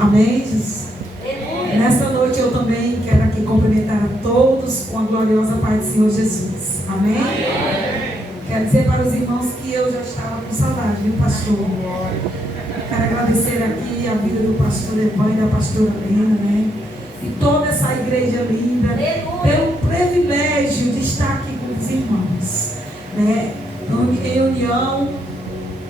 Amém, Jesus? Nesta noite eu também quero aqui cumprimentar a todos com a gloriosa paz do Senhor Jesus. Amém? Quero dizer para os irmãos que eu já estava com saudade, viu, pastor? Quero agradecer aqui a vida do pastor Evan e da pastora Lena, né? E toda essa igreja linda, pelo privilégio de estar aqui com os irmãos, né? Em união,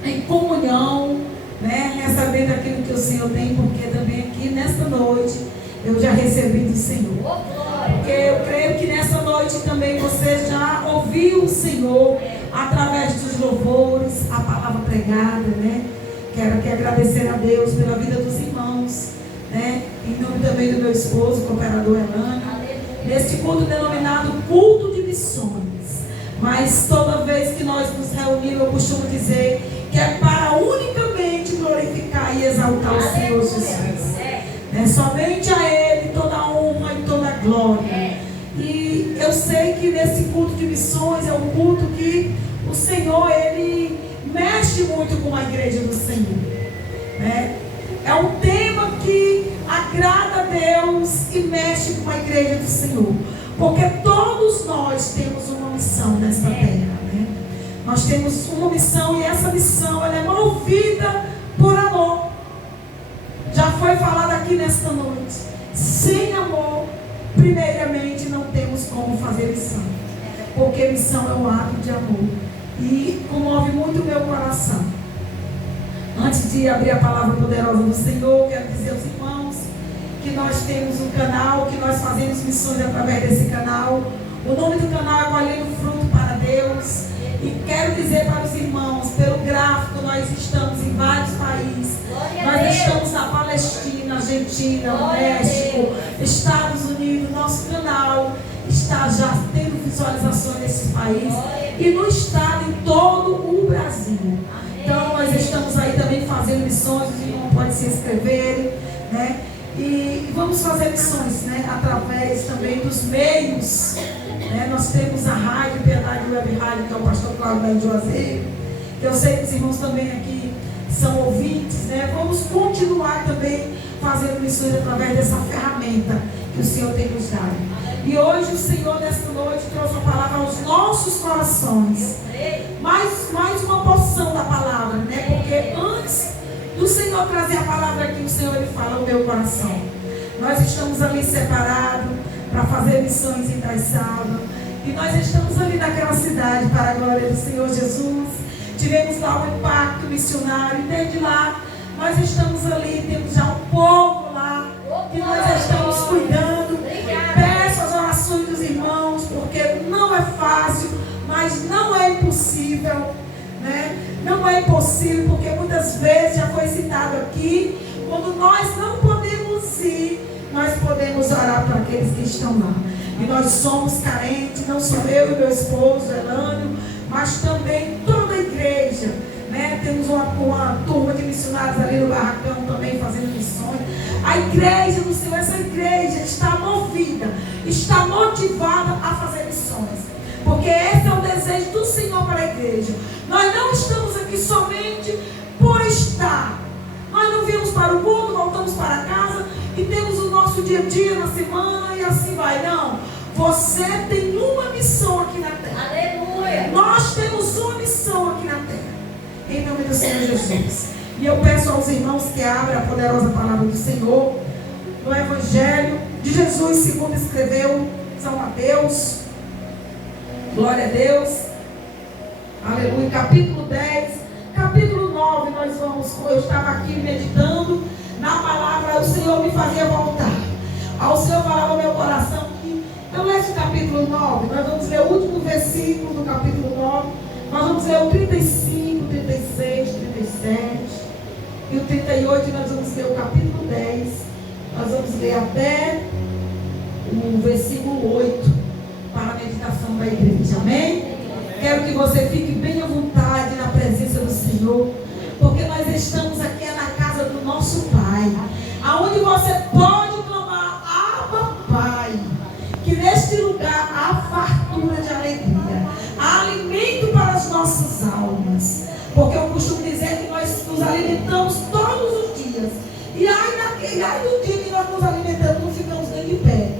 em comunhão, né? Recebendo aquilo que o Senhor tem, porque também aqui nesta noite eu já recebi do Senhor. Porque eu creio que nessa noite também você já ouviu o Senhor através dos louvores, a palavra pregada, né? Quero aqui agradecer a Deus pela vida dos irmãos, né? Em nome também do meu esposo, o cooperador Elano, neste culto denominado culto de missões. Mas toda vez que nós nos reunimos, eu costumo dizer que é para unicamente glorificar e exaltar o Senhor Jesus. Somente a Ele toda a honra e toda a glória. E eu sei que nesse culto de missões é um culto que o Senhor, Ele mexe muito com a igreja do Senhor, né? É um tema que agrada a Deus e mexe com a igreja do Senhor, porque todos nós temos uma missão nesta terra, né? Nós temos uma missão e essa missão ela é movida por amor. Já foi falado aqui nesta noite, sem amor, primeiramente não temos como fazer missão, porque missão é um ato de amor. E comove muito o meu coração. Antes de abrir a palavra poderosa do Senhor, quero dizer aos irmãos que nós temos um canal, que nós fazemos missões através desse canal. O nome do canal é Colhendo Fruto para Deus. E quero dizer para os irmãos, pelo gráfico, nós estamos em vários países. Nós estamos na Palestina, Argentina, no México, Estados Unidos. Nosso canal está já tendo visualizações nesses países e no estado, em todo o Brasil. Então nós estamos aí também fazendo missões, os irmãos podem se inscreverem, né? E vamos fazer missões, né? Através também dos meios, né? Nós temos a rádio, Piedade Web Rádio, que é o pastor Cláudio da Juazeiro, que eu sei que os irmãos também aqui são ouvintes, né? Vamos continuar também fazendo missões através dessa ferramenta que o Senhor tem nos dado. E hoje o Senhor, nesta noite, trouxe uma palavra aos nossos corações. Mais uma porção da palavra, né? Porque antes do Senhor trazer a palavra aqui, o Senhor ele fala o meu coração. Nós estamos ali separados para fazer missões em Itaiçaba. E nós estamos ali naquela cidade, para a glória do Senhor Jesus. Tivemos lá um impacto missionário. E desde lá, nós estamos ali, temos já um povo lá, que nós estamos cuidando. Dos irmãos, porque não é fácil, mas não é impossível, né? Não é impossível, porque muitas vezes já foi citado aqui, quando nós não podemos ir, nós podemos orar para aqueles que estão lá. E nós somos carentes, não sou eu e meu esposo, Elânio, mas também toda a igreja, né? Temos uma turma de missionários ali no Barracão também fazendo missões. A igreja do Senhor, essa igreja está movida, está motivada a fazer missões, porque esse é o desejo do Senhor para a igreja. Nós não estamos aqui somente por estar. Nós não viemos para o mundo, voltamos para casa e temos o nosso dia a dia na semana e assim vai. Não, você tem uma missão aqui na terra. Aleluia. Nós temos uma missão aqui na terra, em nome do Senhor Jesus. E eu peço aos irmãos que abram a poderosa palavra do Senhor no Evangelho de Jesus, segundo escreveu São Mateus. Glória a Deus. Aleluia. Capítulo 10, capítulo 9, nós vamos. Eu estava aqui meditando na palavra, o Senhor me fazia voltar. Ao Senhor falava no meu coração que eu leio o capítulo 9, nós vamos ler o último versículo do capítulo 9, nós vamos ler o 35, 36, 37. E o 38 nós vamos ler o capítulo 10. Nós vamos ler até o versículo 8 para a meditação da igreja. Amém? Quero que você fique bem à vontade na presença do Senhor, porque nós estamos aqui na casa do nosso Pai, aonde você pode clamar: Abba, Pai. Que neste lugar há fartura de alegria, há alimento para as nossas almas. Porque eu costumo dizer que nós nos alimentamos todos os dias. E ai E aí no dia que nós nos alimentamos, não ficamos nem de pé.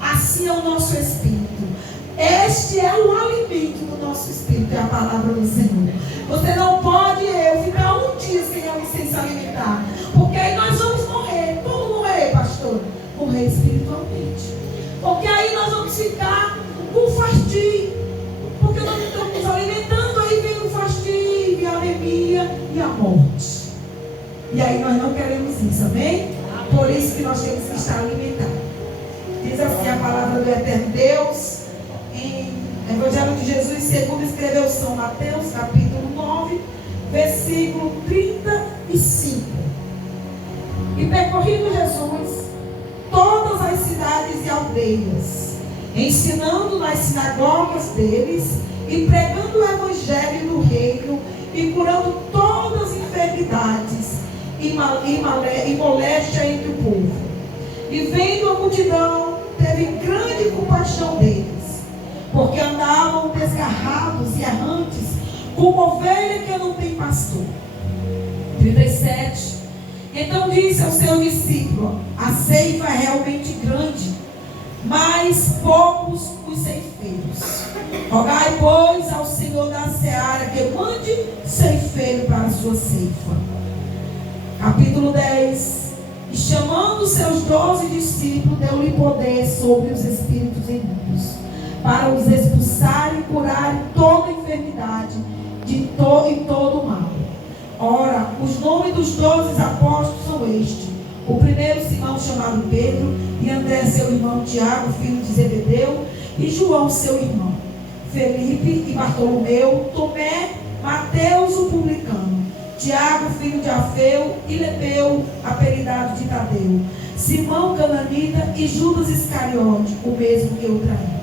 Assim é o nosso espírito. Este é o alimento do nosso espírito, é a palavra do Senhor. Você não pode ficar um dia sem se alimentar, porque aí nós vamos morrer. Como morrer, pastor? Morrer espiritualmente. Porque aí nós vamos ficar com fastio, porque nós não estamos nos alimentando, aí vem o fastio, e a anemia e a morte. E aí nós não queremos isso, amém? Por isso que nós temos que estar alimentados. Diz assim a palavra do eterno Deus, em Evangelho de Jesus, segundo escreveu São Mateus, capítulo 9, versículo 35. E percorrendo Jesus todas as cidades e aldeias, ensinando nas sinagogas deles e pregando o evangelho do reino e curando todas as enfermidades e moléstia entre o povo. E vendo a multidão, teve grande compaixão deles, porque andavam desgarrados e errantes, como ovelha que não tem pastor. 37. Então disse ao seu discípulo: a ceifa é realmente grande, mas poucos os ceifeiros. Rogai, pois, ao Senhor da seara que mande ceifeiro para a sua ceifa. Capítulo 10. E chamando seus 12 discípulos, deu-lhe poder sobre os espíritos imundos, para os expulsarem e curarem toda enfermidade e todo o mal. Ora, os nomes dos 12 apóstolos são estes: o primeiro, Simão, chamado Pedro, e André, seu irmão, Tiago, filho de Zebedeu, e João, seu irmão, Felipe e Bartolomeu, Tomé, Mateus, o publicano, Tiago, filho de Alfeu, e Lebeu, apelidado de Tadeu, Simão cananita e Judas Iscariote, o mesmo que o traiu.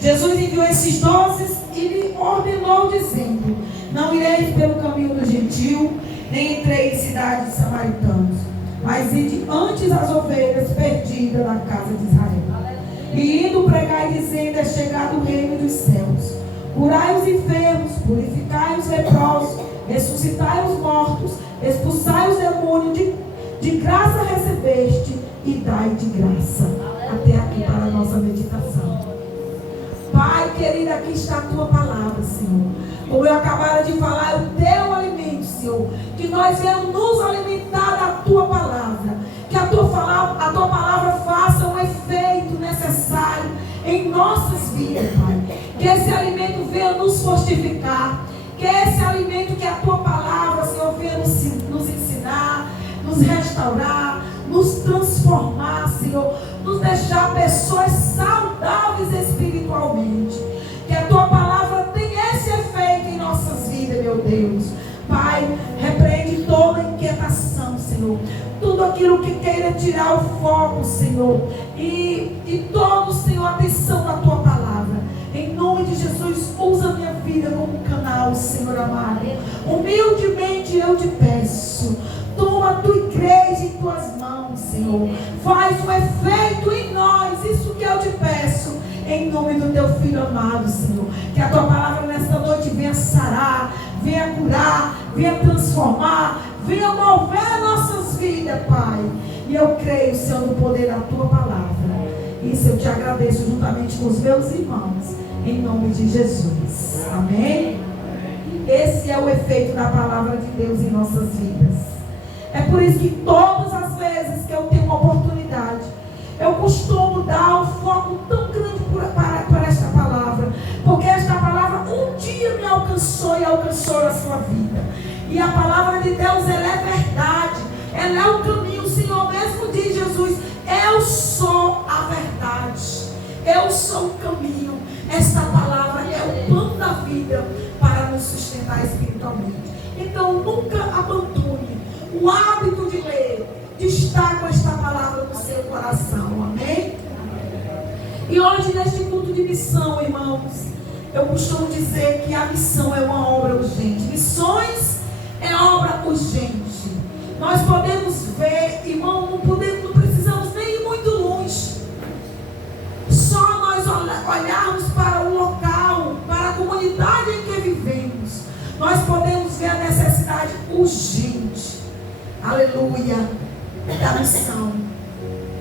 Jesus enviou esses 12 e lhe ordenou, dizendo: não ireis pelo caminho do gentio, nem entreis em cidades de samaritanos, mas ide antes as ovelhas perdidas da casa de Israel. E indo pregai, dizendo: é chegado o reino dos céus. Curai os enfermos, purificai os leprosos, ressuscitai os mortos, expulsai os demônios, de graça recebeste e dai de graça. Até aqui para a nossa meditação. Pai querido, aqui está a tua palavra, Senhor. Como eu acabara de falar, é o teu alimento, Senhor. Que nós venhamos nos alimentar da tua palavra. Que a tua palavra faça um efeito necessário em nossas vidas, Pai. Que esse alimento venha nos fortificar. Que esse alimento, que é a tua palavra, Senhor, venha nos ensinar, nos restaurar, nos transformar, Senhor. Nos deixar pessoas saudáveis espiritualmente. Que a tua palavra tenha esse efeito em nossas vidas, meu Deus. Pai, repreende toda inquietação, Senhor. Tudo aquilo que queira tirar o foco, Senhor. E todo, Senhor, atenção da tua palavra. Em nome de Jesus, usa a minha vida como canal, Senhor amado. Humildemente eu te peço. Toma a tua igreja em tuas mãos, Senhor. Faz um efeito em nós. Isso que eu te peço. Em nome do teu Filho amado, Senhor. Que a tua palavra nesta noite venha sarar, venha curar, venha transformar, venha mover nossas vidas, Pai. E eu creio, Senhor, no poder da tua palavra. Isso eu te agradeço juntamente com os meus irmãos. Em nome de Jesus. Amém? Esse é o efeito da palavra de Deus em nossas vidas. É por isso que todas as vezes que eu tenho uma oportunidade, eu costumo dar um foco tão grande para esta palavra. Porque esta palavra um dia me alcançou e alcançou a sua vida. E a palavra de Deus, ela é verdade. Ela é o caminho. O Senhor mesmo diz, Jesus: eu sou a verdade. Eu sou o caminho. Esta palavra é o pão da vida para nos sustentar espiritualmente. Então nunca abandone o hábito de ler, de estar com esta palavra no seu coração, amém? E hoje, neste culto de missão, irmãos, eu costumo dizer que a missão é uma obra urgente. Missões é obra urgente. Nós podemos ver, irmão, não precisamos nem ir muito longe. Só nós olharmos para o local, para a comunidade em que vivemos, nós podemos ver a necessidade urgente. Aleluia. Da missão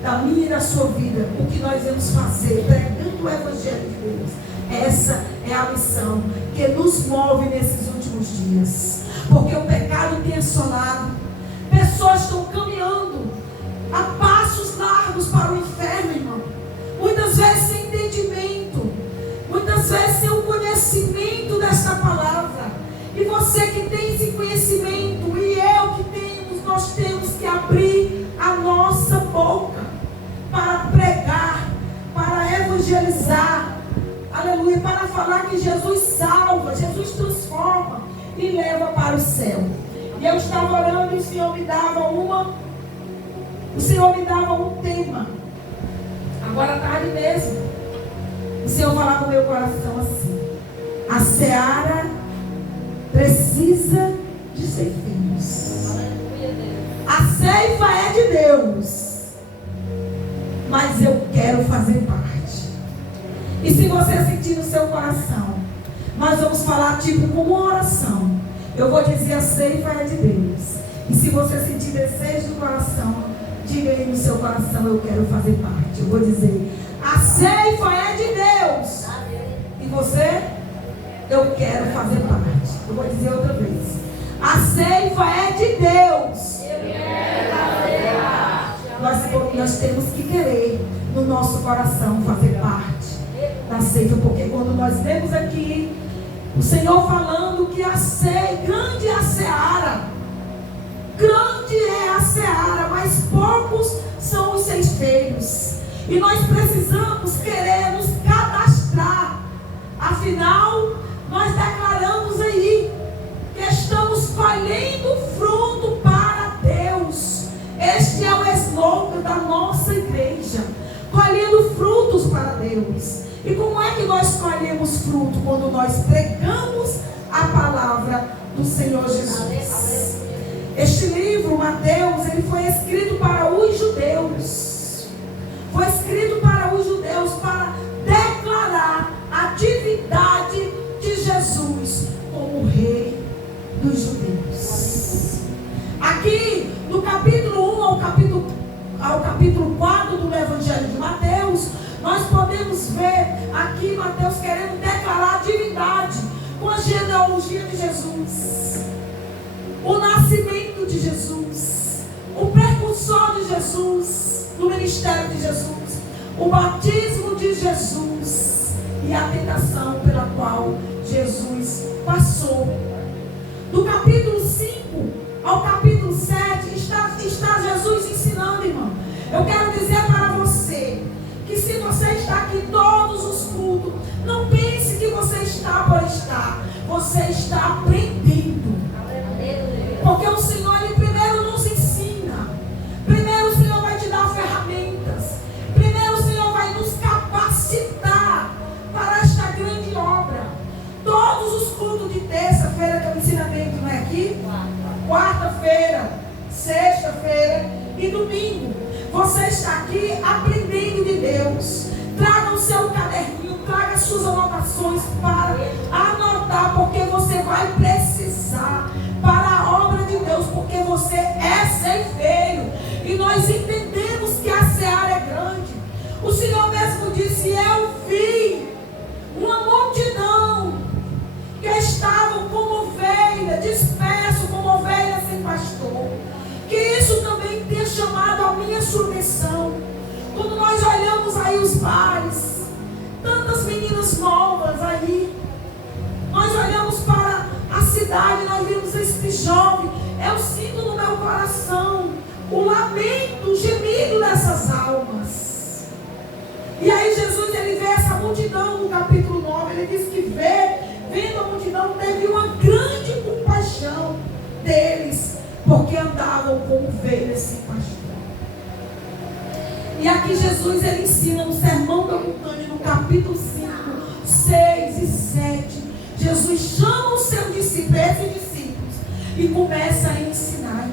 da minha e da sua vida, o que nós vamos fazer, pregando o Evangelho de Deus. Essa é a missão que nos move nesses últimos dias. Porque o pecado tem assolado. Pessoas estão caminhando a passos largos para o inferno, irmão. Muitas vezes sem entendimento. Muitas vezes sem o conhecimento desta palavra. E você que tem esse conhecimento, e eu que temos, nós temos que abrir a nossa boca para pregar, para evangelizar, aleluia, para falar que Jesus salva, Jesus transforma e leva para o céu. E eu estava orando e o Senhor me dava um tema. Agora à tarde mesmo, o Senhor falava no meu coração assim: a seara precisa de ceifeiros. A ceifa é de Deus, mas eu quero fazer parte. E se você sentir no seu coração, nós vamos falar tipo como uma oração. Eu vou dizer: a ceifa é de Deus. E se você sentir desejo do coração, diga aí no seu coração: eu quero fazer parte. Eu vou dizer: a ceifa é de Deus. E você? Eu quero fazer parte. Eu vou dizer outra vez: a ceifa é de Deus. Nós temos que querer no nosso coração fazer parte da ceifa, porque quando nós vemos aqui o Senhor falando que grande é a seara, grande é a seara, mas poucos são os ceifeiros. E nós precisamos querer nos cadastrar. Afinal, nós declaramos aí que estamos colhendo fruto para Deus. Este é o slogan da nossa igreja: colhendo frutos para Deus. E como é que nós colhemos fruto? Quando nós pregamos a palavra do Senhor Jesus. Este livro, Mateus, ele foi escrito para os judeus. Foi escrito para os judeus para declarar a divindade de Jesus como Rei dos judeus. Aqui no capítulo 1 ao capítulo 4 do Evangelho de Mateus, nós podemos ver aqui Mateus querendo declarar a divindade com a genealogia de Jesus, o nascimento de Jesus, o precursor de Jesus, do ministério de Jesus, o batismo de Jesus e a tentação pela qual Jesus passou. Do capítulo 5 ao capítulo 7 está Jesus ensinando, irmão. Eu quero dizer para você que se você está aqui em todos os cultos, não pense que você está por estar. Você está aprendendo. Porque o Senhor, Ele primeiro nos ensina. Primeiro o Senhor vai te dar ferramentas. Primeiro o Senhor vai nos capacitar para esta grande obra. Todos os cultos de terça-feira, que é o ensinamento, não é aqui? Quarta-feira, sexta-feira e domingo. Você está aqui aprendendo de Deus. Traga o seu caderninho, traga as suas anotações para anotar, porque você vai precisar para a obra de Deus, porque você é ceifeiro. E nós entendemos que a seara é grande. O Senhor mesmo disse: eu vi uma multidão que estavam como ovelha, disperso como ovelha sem pastor. Que isso também tenha chamado a minha submissão. Quando nós olhamos aí os bares, tantas meninas novas aí, nós olhamos para a cidade, nós vimos este jovem. Eu sinto no meu coração o lamento, o gemido dessas almas. E aí Jesus, ele vê essa multidão no capítulo 9, ele diz que vendo a multidão, teve uma grande compaixão deles, porque andavam como ovelhas sem pastor. E aqui Jesus, ele ensina no Sermão da Montanha, no capítulo 5, 6 e 7. Jesus chama os seus discípulos, esses discípulos, e começa a ensinar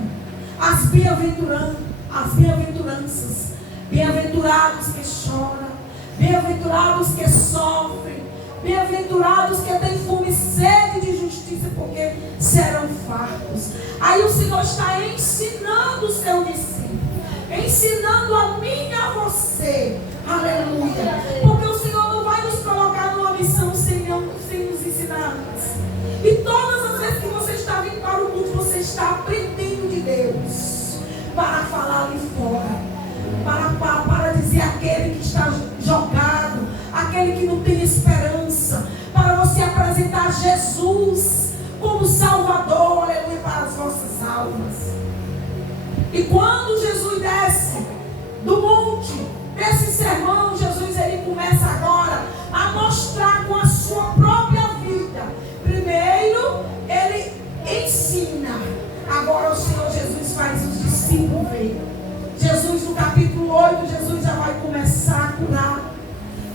as bem-aventuranças. Bem-aventurados que choram, bem-aventurados que sofrem, bem-aventurados que têm fome e sede de justiça, porque serão fartos. Aí o Senhor está ensinando o seu discípulo, ensinando a mim e a você. Aleluia. Porque o Senhor não vai nos colocar numa missão sem nos ensinar antes. E todas as vezes que você está vindo para o mundo, você está aprendendo de Deus para falar ali fora, para dizer aquele que está jogado, aquele que não tem esperança, para você apresentar Jesus como Salvador, aleluia, para as vossas almas. E quando Jesus desce do monte, desse sermão, Jesus ele começa agora a mostrar com a sua própria vida. Primeiro, ele ensina. Agora o Senhor Jesus faz os discípulos ver. Jesus, no capítulo 8, Jesus já vai começar a curar.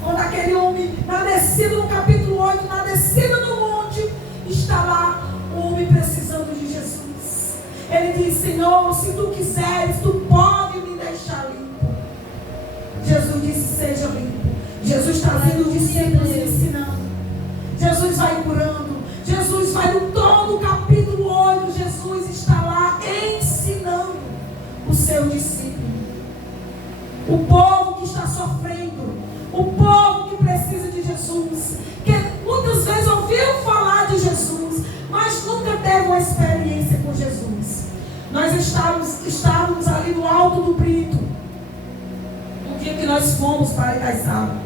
Quando aquele homem, na descida, no capítulo 8, na descida do monte, está lá o homem precisando de Jesus. Ele diz: Senhor, se tu quiseres, tu pode me deixar limpo. Jesus disse: seja limpo. Jesus trazendo os discípulos e ensinando. Jesus vai curando. Jesus vai no todo o capítulo 8. Jesus está lá ensinando o seu discípulo. O povo que está sofrendo. O povo que precisa de Jesus. Que muitas vezes ouviu falar de Jesus, mas nunca teve uma experiência com Jesus. Nós estávamos ali no Alto do Brito. No dia que nós fomos para Itaiçaba.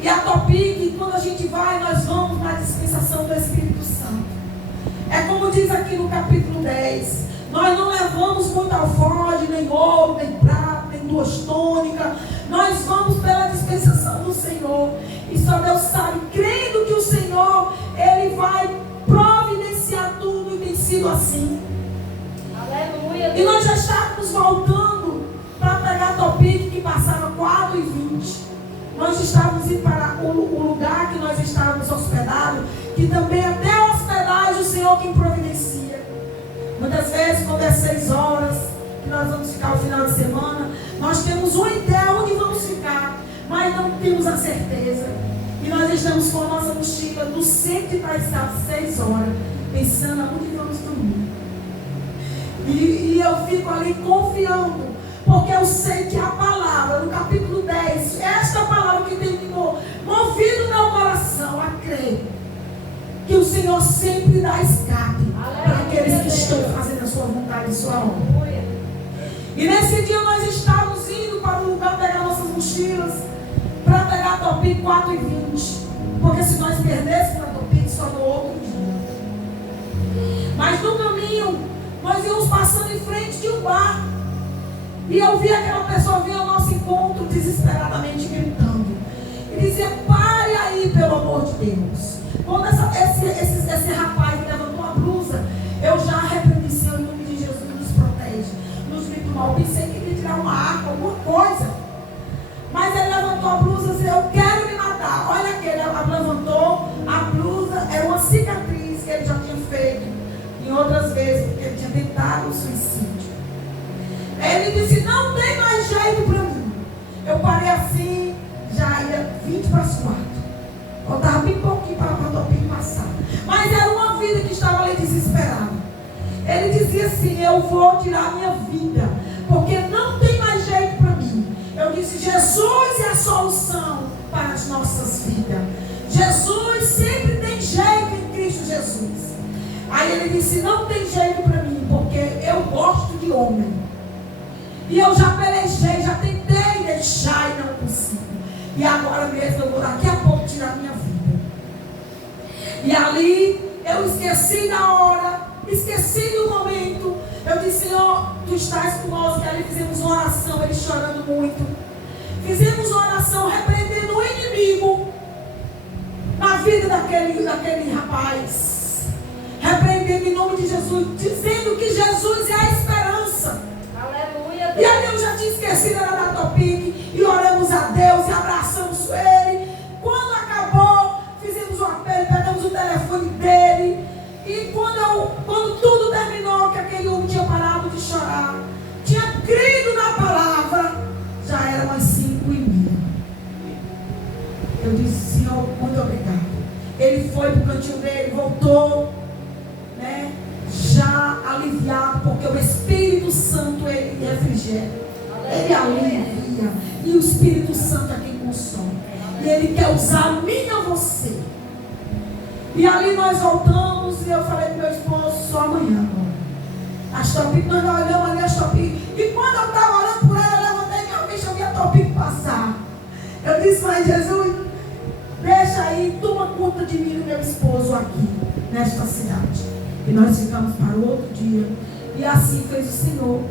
E a Topic, quando a gente vai, nós vamos na dispensação do Espírito Santo. É como diz aqui no capítulo 10. Nós não levamos muito alforje, nem ouro, nem prata, nem duas túnicas. Nós vamos pela dispensação do Senhor. E só Deus sabe, crendo que o Senhor, Ele vai providenciar tudo, e tem sido assim. Aleluia. E nós já estávamos voltando para pegar a Topic, que passava 4h20. Nós estávamos indo para o lugar que nós estávamos hospedados, que também até a hospedagem o Senhor quem providencia. Muitas vezes, quando é 6 horas, que nós vamos ficar o final de semana, nós temos uma ideia onde vamos ficar, mas não temos a certeza. E nós estamos com a nossa mochila no centro de Itaiçaba, 6 horas, pensando onde vamos dormir. E eu fico ali confiando, porque eu sei que a palavra, no capítulo 10, esta palavra que tem me movido meu coração a crer, que o Senhor sempre dá escape para aqueles que estão fazendo a sua vontade e sua obra. E nesse dia nós estávamos indo para o lugar pegar nossas mochilas, para pegar a Topic 4h20, porque se nós perdêssemos a Topic só no outro dia. Mas no caminho, nós íamos passando em frente de um bar. E eu vi aquela pessoa vir ao nosso encontro desesperadamente gritando. E dizia: pare aí, pelo amor de Deus. Quando esse rapaz levantou a blusa, eu já repreendi: Senhor, em nome de Jesus, nos protege, nos livra do mal. Pensei que ele ia tirar uma arma, alguma coisa. Mas ele levantou a blusa e disse: eu quero me matar. Olha aquele, ela levantou a blusa, era uma cicatriz que ele já tinha feito em outras vezes, porque ele tinha tentado o suicídio. Ele disse: não tem mais jeito para mim. Eu parei assim, já ia 20 para as 4. Faltava bem pouquinho para a Topic passar. Mas era uma vida que estava ali desesperada. Ele dizia assim: eu vou tirar a minha vida, porque não tem mais jeito para mim. Eu disse: Jesus é a solução para as nossas vidas. Jesus sempre tem jeito em Cristo Jesus. Aí ele disse: não tem jeito para mim, porque eu gosto de homem. E eu já pelejei, já tentei deixar e não consigo. E agora mesmo eu vou daqui a pouco tirar minha vida. E ali eu esqueci da hora, esqueci do momento. Eu disse: Senhor, tu estás conosco. E ali fizemos uma oração, ele chorando muito. Fizemos uma oração repreendendo o inimigo na vida daquele rapaz. Repreendendo em nome de Jesus, dizendo que Jesus é a esperança. Aleluia. E ali eu já tinha esquecido, era da Topic. E oramos a Deus e abraçamos ele. Quando acabou, fizemos um apelo, pegamos o telefone dele. E quando tudo terminou, que aquele homem tinha parado de chorar, tinha crido na palavra, já era umas 5h30. Eu disse: Senhor, muito obrigado. Ele foi para o cantinho dele, voltou, né, já aliviado, porque o Espírito Santo, ele refrigera, Ele alivia. E o Espírito Santo é quem consome. E Ele quer usar a mim e a você. E ali nós voltamos e eu falei para meu esposo, só amanhã agora. As Topic, nós olhamos ali as Topic. E quando eu estava olhando por ela, eu levantei minha vista, eu vi a Topic passar. Eu disse, mas Jesus, deixa aí, toma conta de mim e do meu esposo aqui, nesta cidade. E nós ficamos para o outro dia. E assim fez o Senhor.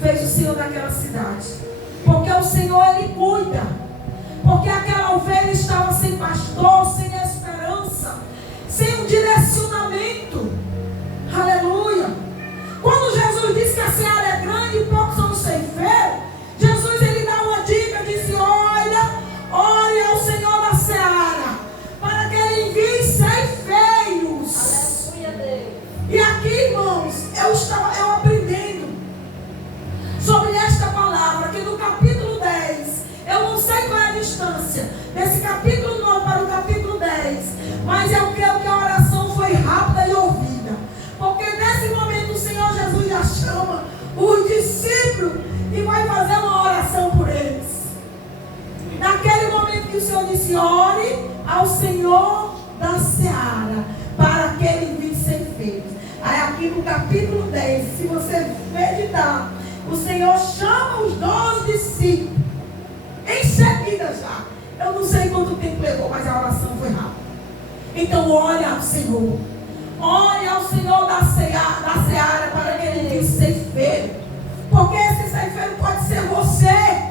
Fez o Senhor naquela cidade. Porque o Senhor, Ele cuida. Porque aquela ovelha estava sem pastor, sem esperança, sem um direcionamento. Aleluia. Quando Jesus disse que a seara é grande e poucos são os ceifeiros, Jesus, Ele dá uma dica, disse, ore ao Senhor da seara, para que Ele envie ceifeiros. Aleluia, Deus. E aqui, irmãos, eu aprendendo sobre esta palavra, que no capítulo 10, eu não sei qual é a distância desse capítulo 9 para o capítulo 10, mas eu creio que a oração foi rápida e ouvida, porque nesse momento o Senhor Jesus já chama os discípulos e vai fazer uma oração por eles. Naquele momento que o Senhor disse, ore ao Senhor da seara, para que Ele envie ceifeiros. Aí aqui no capítulo 10, se você meditar, o Senhor chama os 12 discípulos. Em seguida já. Eu não sei quanto tempo levou, mas a oração foi rápida. Então ore ao Senhor. Ore ao Senhor da seara para que Ele envie ceifeiro. Porque esse ceifeiro pode ser você.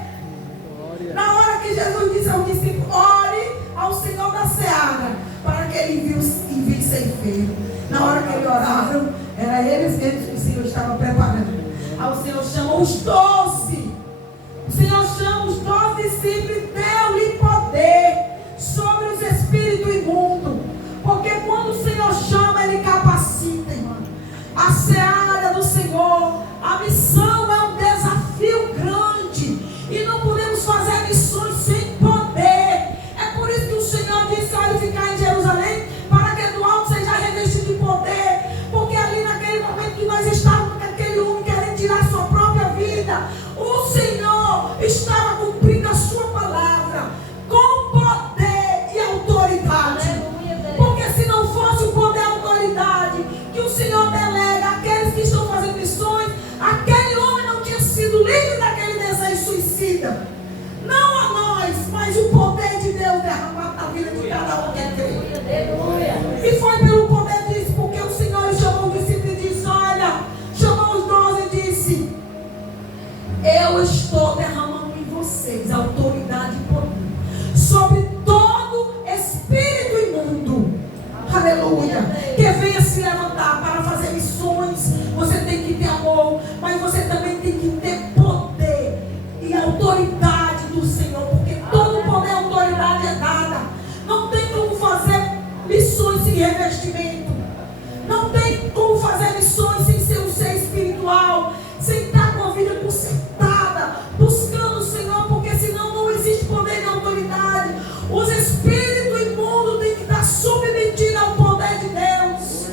Na hora que Jesus disse ao discípulo, ore ao Senhor da seara para que Ele envie ceifeiro. Na hora que eles oraram, era eles mesmos que o Senhor estava preparando. Aí o Senhor chamou os 12. O Senhor chama os 12 discípulos e deu-lhe poder sobre os espíritos imundos. Porque quando o Senhor chama, Ele capacita, irmão. A seara do Senhor, a missão é um desafio grande. E não podemos fazer missões sem poder. É por isso que o Senhor disse, olha, ficar em Jerusalém, para que do alto seja revestido de poder. Porque ali naquele momento que nós estávamos com aquele homem querendo tirar a sua própria vida, o Senhor estava cumprindo a sua palavra com poder e autoridade. Porque se não fosse o poder e a autoridade que o Senhor delega àqueles que estão fazendo missões, aquele homem não tinha sido livre daquele desejo suicida. Não a nós, mas o poder de Deus derramado na vida de cada um que crê. E foi pelo poder disso, porque o Senhor chamou os discípulos e disse, olha, chamou os 12 e disse, eu estou derramando em vocês autoridade e poder sobre todo espírito imundo. Aleluia. Que venha se levantar para fazer missões. Você tem que ter amor, mas você também tem que ter poder e autoridade do Senhor, porque todo poder e autoridade é dada. Não tem como fazer missões sem revestimento. Não tem como fazer missões sem ser um ser espiritual, sem estar com a vida consertada, buscando o Senhor, porque senão não existe poder e autoridade. Os espíritos imundos têm que estar submetidos ao poder de Deus.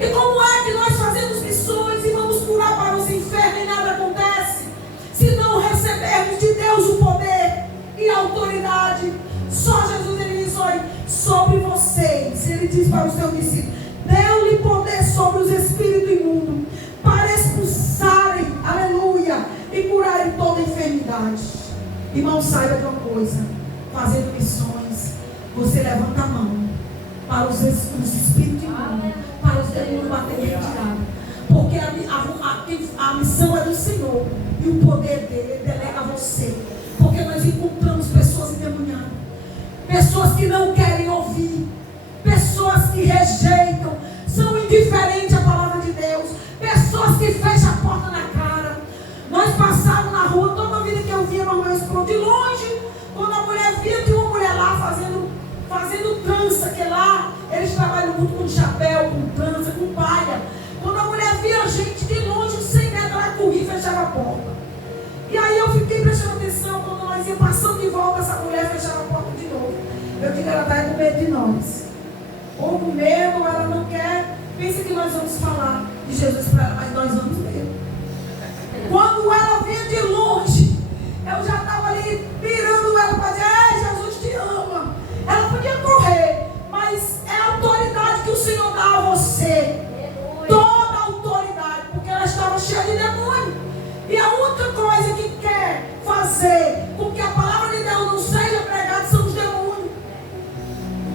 E como é que nós fazemos missões e vamos curar para os enfermos e nada acontece? Se não recebermos de Deus o poder e a autoridade. Só Jesus, Ele diz, olha, sobre vocês, Ele diz para os seus discípulos, deu-lhe poder sobre os espíritos imundos, para expulsarem, aleluia, e curarem toda enfermidade. Irmão, saiba de uma coisa, fazendo missões, você levanta a mão para os espíritos imundos, para os demônios baterem retirada. Porque a missão é do Senhor e o poder dele delega a você. Porque nós encontramos pessoas endemoniadas, pessoas que não querem ouvir, pessoas que rejeitam, são indiferentes à palavra de Deus, pessoas que fecham a porta na cara. Nós passávamos na rua, toda a vida que eu via meu esposo de longe, quando a mulher via, tinha uma mulher lá fazendo trança, que lá eles trabalham muito com chapéu, com trança, com palha. Quando a mulher via a gente de longe, 100 metros, ela corria e fechava a porta. E aí eu fiquei prestando atenção, quando nós íamos passando de volta, essa mulher fechava a porta de novo. Eu digo, ela está com medo de nós. Ou com medo, ou ela não quer. Pensa que nós vamos falar de Jesus para ela, mas nós vamos mesmo. fazer com que a palavra de Deus não seja pregada são os demônios.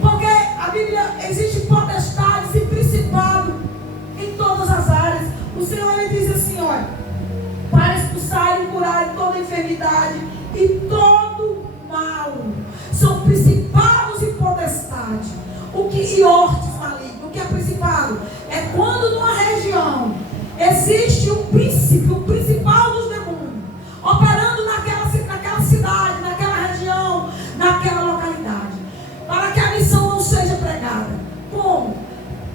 Porque a Bíblia existe potestades e principados em todas as áreas. O Senhor ele diz assim, olha, para expulsar e curar toda enfermidade e todo mal. São principados e potestades. E hortes malignos. O que é principado? É quando numa região existe um príncipe, o principal dos demônios, operando naquela cidade, naquela região, naquela localidade, para que a missão não seja pregada. Como?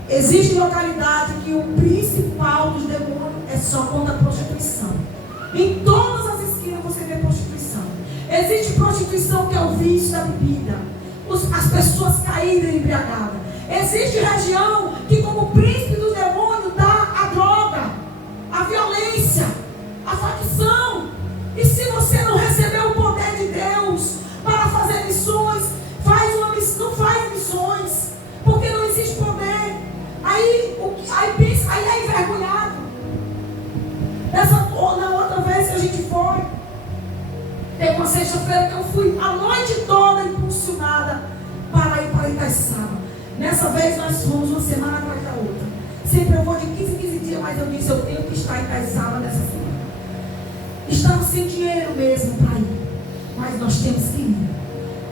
Existe localidade que o principal dos demônios é só contra a prostituição. Em todas as esquinas você vê prostituição. Existe prostituição que é o vício da bebida, as pessoas caídas embriagadas. Existe região que como príncipe dos demônios dá a droga, a violência, a facção. E se você não recebeu o poder de Deus para fazer missões, não faz missões, porque não existe poder. Aí é envergonhado. Na outra vez que a gente foi, teve uma sexta-feira que eu fui a noite toda impulsionada para ir para Itaiçaba. Nessa vez nós fomos uma semana atrás da outra. Sempre eu vou de 15 em 15 dias, mas eu disse, eu tenho que estar em Itaiçaba nessa semana. Estamos sem dinheiro mesmo para ir, mas nós temos que ir.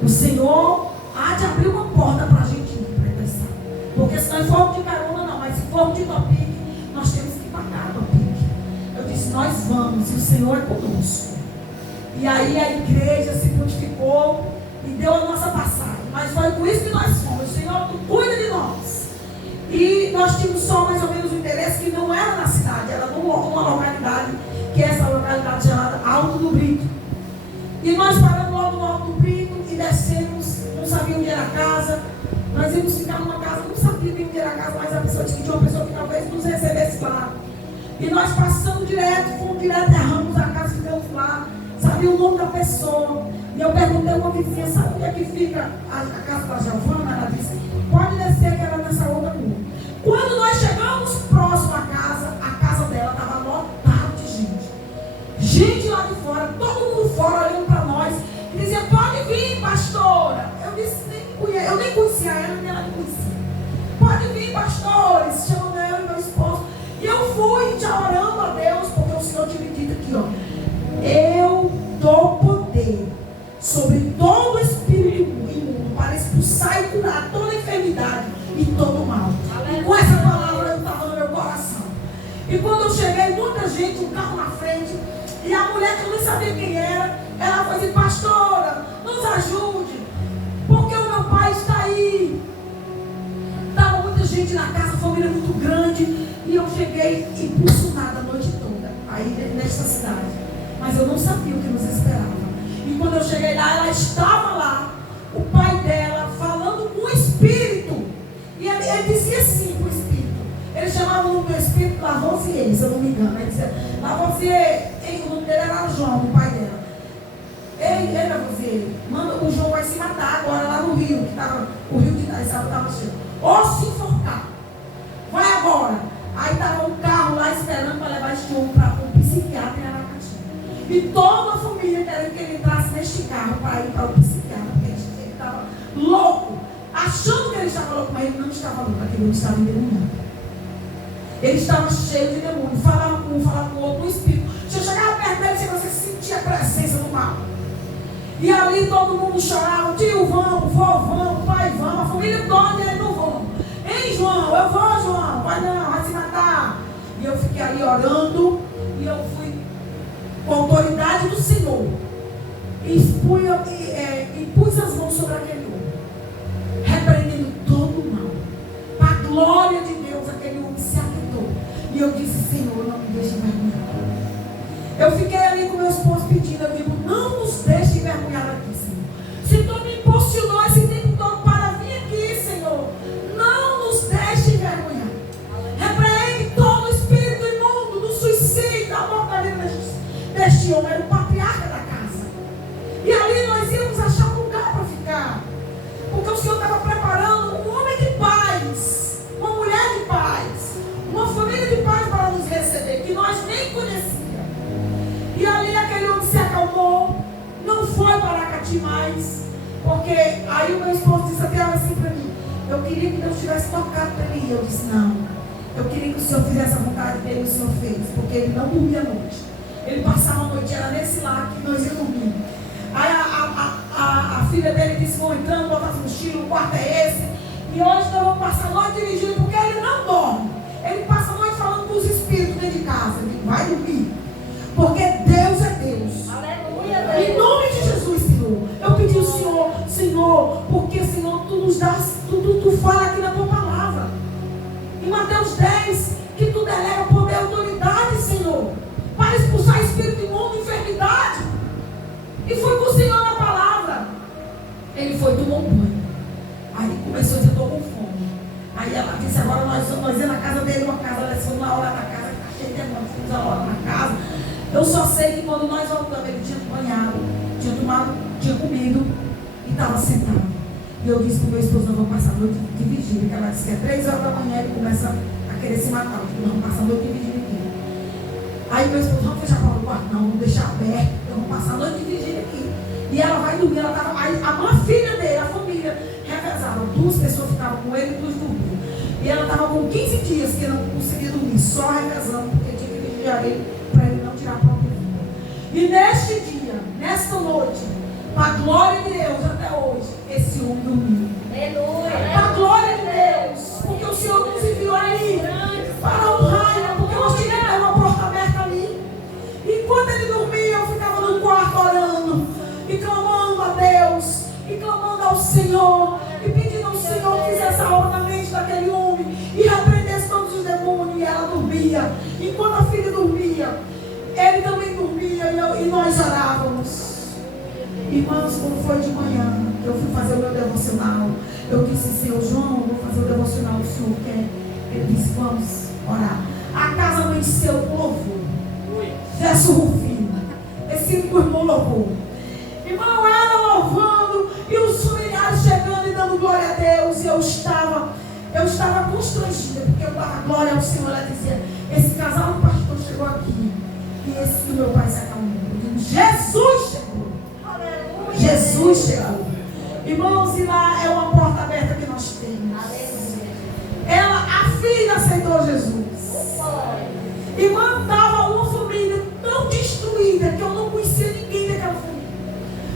O Senhor há de abrir uma porta para a gente ir para Itaiçaba. Porque se nós formos de carona não, mas se formos de topique, nós temos que pagar a topique. Eu disse, nós vamos e o Senhor é conosco. E aí a igreja se purificou e deu a nossa passagem. Mas foi com isso que nós fomos. O Senhor, tu cuida de nós. E nós tínhamos só mais ou menos o interesse que não era na cidade, era numa localidade, que é essa localidade chamada Alto do Brito. E nós paramos logo no Alto do Brito e descemos, não sabíamos onde era a casa. Nós íamos ficar numa casa, não sabíamos onde era a casa, mas a pessoa tinha uma pessoa que talvez nos recebesse lá. E nós passamos direto, fomos direto, erramos a casa, ficamos lá. Sabia o nome da pessoa. E eu perguntei a uma vizinha, sabe onde é que fica a casa da Giovana? Ela disse, pode descer que era nessa outra rua. Quando nós chegamos próximo à casa dela estava lotada de gente. Gente lá de fora, todo mundo fora olhando para nós. E dizia, pode vir, pastora. Eu disse, eu nem conhecia ela, nem ela me conhecia. Pode vir, pastores, chamando eu e meu esposo. E eu fui já orando a Deus, porque o Senhor tinha me dito aqui, ó. Eu dou poder sobre todo espírito imundo para expulsar e curar toda enfermidade e todo mal. E com essa palavra eu estava no meu coração. E quando eu cheguei, muita gente, um carro na frente, e a mulher que eu nem sabia quem era, ela falou assim, pastora, nos ajude, porque o meu pai está aí. Estava muita gente na casa, a família muito grande, e eu cheguei impulsionada a noite toda, aí nesta cidade. Mas eu não sabia o que nos esperava. E quando eu cheguei lá, ela estava lá, o pai dela, falando com o espírito. E ele dizia assim para o espírito. Ele chamava o nome do espírito Lavoisier, se eu não me engano. Ele dizia, Lavoisier, o nome dele era João, o pai dela. Ei, Lavoisier, o João vai se matar agora lá no rio, que estava, o rio de Itaiçaba estava cheio. Ou se enforcar. Vai agora. Aí estava um carro lá esperando para levar este homem para um psiquiatra em Aracati. E toda a família querendo que ele entrasse neste carro para ir para o psiquiatra, porque ele estava louco, achando que ele estava louco, mas ele não estava louco, aquele homem estava endemoniado. Ele estava cheio de demônio, falava com um, falava com o outro, no espírito. Se eu chegava perto dele, você sentia a presença do mal. E ali todo mundo chorava, tio, vamos, vó, vamos, pai, vamos, a família toda, ele não vamos. Ei, João, eu vou, João, vai não, vai se matar. E eu fiquei ali orando, e eu fui com a autoridade do Senhor, e pus as mãos sobre aquele homem, repreendendo todo o mal. Para a glória de Deus, aquele homem se aquietou. E eu disse, Senhor, não me deixe envergonhar. Eu fiquei ali com meu esposo pedindo, eu digo, não nos deixe envergonhar aqui, Senhor. Se tu me impulsionou esse tempo todo para vir aqui, Senhor, não nos deixe envergonhar. Repreende todo o espírito imundo do suicídio, da morte da vida deste homem, era o patriarca da casa. E ali nós íamos achar um lugar para ficar. Porque o Senhor estava preparando um homem de paz, uma mulher de paz, uma família de paz para nos receber, que nós nem conhecíamos. E ali aquele homem se acalmou, demais. Porque aí o meu esposo disse até assim para mim: eu queria que Deus tivesse tocado para mim. Eu disse: não, eu queria que o Senhor fizesse a vontade dele, o Senhor fez. Porque ele não dormia à noite. Ele passava a noite, era nesse lar que nós íamos dormir. Aí a filha dele disse: vou entrando, botar as mochilas, o quarto é esse. E hoje nós vamos passar a noite dirigindo, porque ele não dorme. Ele passa a noite falando com os espíritos dentro de casa. Ele vai dormir. Porque Deus é Deus. Aleluia, Deus. Em nome de Jesus, Senhor. Eu pedi ao Senhor, porque, Senhor, tu nos dás, tu fala aqui na tua palavra. Em Mateus 10, que tu delega poder e autoridade, Senhor, para expulsar espírito imundo, enfermidade. E foi com o Senhor na palavra. Ele foi, tomou um banho. Aí começou a dizer: estou com fome. Aí ela disse: agora nós ir na casa dele, uma casa, nós fomos lá orar na casa, que está cheio de demônios, fomos lá orar na casa. Eu só sei que quando nós voltamos, ele tinha banhado, tinha tomado, tinha comido e estava sentado. E eu disse para o meu esposo: nós vamos passar a noite de vigília. Que ela disse que é 3 horas da manhã ele começa a querer se matar. Eu disse: nós vamos passar a noite de vigília aqui. Aí meu esposo: vamos fechar a porta do quarto? Não, vamos deixar aberto, vamos passar a noite de vigília aqui. E ela vai dormir, ela estava. A filha dele, a família, revezava. 2 pessoas ficavam com ele e 2 dormiam. E ela estava com 15 dias que não conseguia dormir, só revezando, porque tinha que vigiar ele para ele não tirar a própria vida. E neste dia, nesta noite, para a glória de Deus, até hoje, esse homem dormiu. Para a glória de Deus, porque o Senhor nos enviou aí para honrar, porque nós tínhamos uma porta aberta ali. E quando ele dormia, eu ficava no quarto orando e clamando a Deus, e clamando ao Senhor, e pedindo ao Senhor que fizesse a obra na mente daquele homem e repreendesse todos os demônios. E ela dormia. Enquanto a filha dormia, ele também dormia, e nós orávamos. Irmãos, quando foi de manhã, eu fui fazer o meu devocional, eu disse: Senhor João, eu vou fazer o devocional, o Senhor quer? Ele disse: vamos orar. A casa amanheceu com louvor. Verso Rufino, esse irmão louvou. Irmão, ela louvando, e os familiares chegando e dando glória a Deus. E eu estava constrangida, porque eu dava glória ao Senhor. Ela dizia: esse casal do pastor chegou aqui, e esse que o meu pai se acalmou. Eu digo: Jesus chegou. Aleluia. Jesus chegou. Irmãos, e lá é uma porta aberta que nós temos. Ela, a filha, aceitou Jesus. E mandava uma família tão destruída que eu não conhecia ninguém daquela família.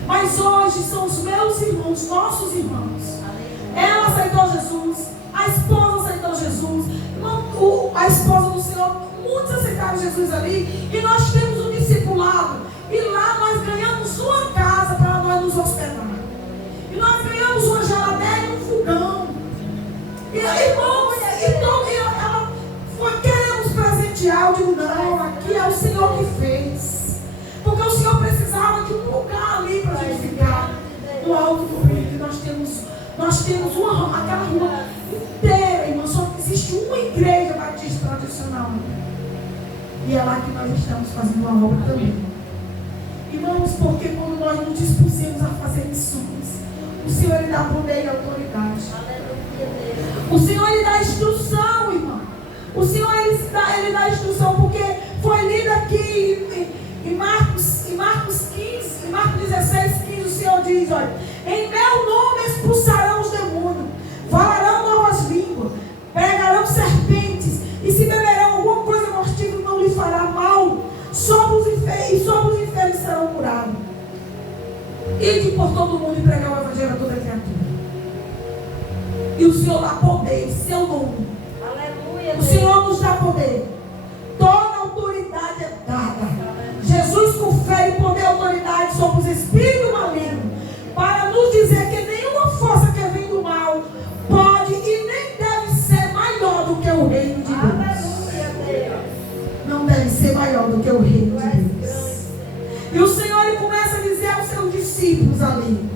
Mas hoje são os meus irmãos, nossos irmãos. Ela aceitou Jesus, a esposa aceitou Jesus, a esposa do Senhor, muitos aceitaram Jesus ali. E nós temos um discipulado. E lá nós ganhamos uma casa para nós nos hospedar. E nós ganhamos uma geladeira e um fogão. E irmãos, então ela foi: queremos presentear. Eu digo: não, aqui é o Senhor que fez. Porque o Senhor precisava de um lugar ali para a gente ficar no alto do rio. Nós temos aquela rua inteira, irmão. Só que existe uma igreja batista tradicional. E é lá que nós estamos fazendo uma obra também. Irmãos, porque quando nós nos dispusemos a fazer missões, o Senhor ele dá poder e autoridade. O Senhor ele dá instrução, irmão. O Senhor ele dá instrução, porque foi lido aqui em Marcos 15, em Marcos 16, 15, o Senhor diz: olha, em meu nome expulsarão os demônios, falarão novas línguas, pegarão serpentes, e se beberão alguma coisa mortífera não lhes fará mal, sobre os enfermos serão curados. Ide por todo mundo e pregar o evangelho a toda criatura. E o Senhor dá poder em seu nome. Aleluia. O Senhor nos dá poder. Toda autoridade é dada. Jesus confere poder e autoridade sobre os espíritos malignos, para nos dizer que nenhuma força que vem do mal pode e nem deve ser maior do que o reino de Deus. Não deve ser maior do que o reino de Deus. E o Senhor ele começa a dizer aos seus discípulos ali.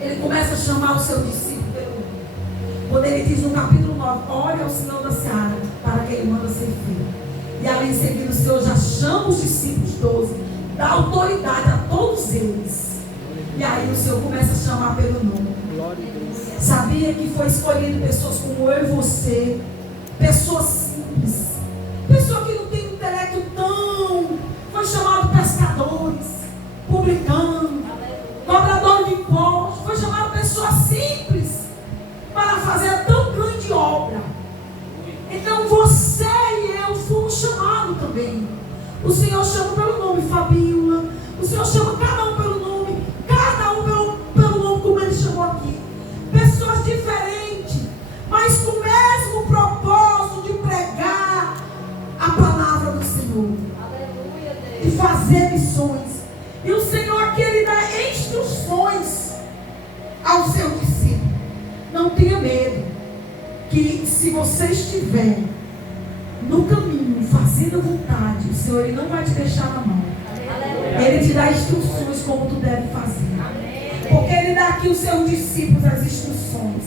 Ele começa a chamar os seus discípulos pelo nome. Quando ele diz no capítulo 9: ore ao Senhor da seara, para que ele manda ser feito. E ali em seguida o Senhor já chama os discípulos 12, dá autoridade a todos eles. E aí o Senhor começa a chamar pelo nome. Sabia que foi escolhido pessoas como eu e você, pessoas simples, pessoa que não tem um intelecto tão, foi chamado pescadores, publicanos. O Senhor chama pelo nome Fabíola. O Senhor chama cada um pelo nome. Cada um pelo nome como Ele chamou aqui. Pessoas diferentes, mas com o mesmo propósito de pregar a palavra do Senhor. Aleluia, Deus. De fazer missões. E o Senhor aqui, Ele dá instruções ao seu discípulo. Não tenha medo, que se você estiver no caminho, fazendo a vontade, o Senhor Ele não vai te deixar na mão. Aleluia. Ele te dá instruções como tu deve fazer. Amém. Porque Ele dá aqui aos seus discípulos as instruções.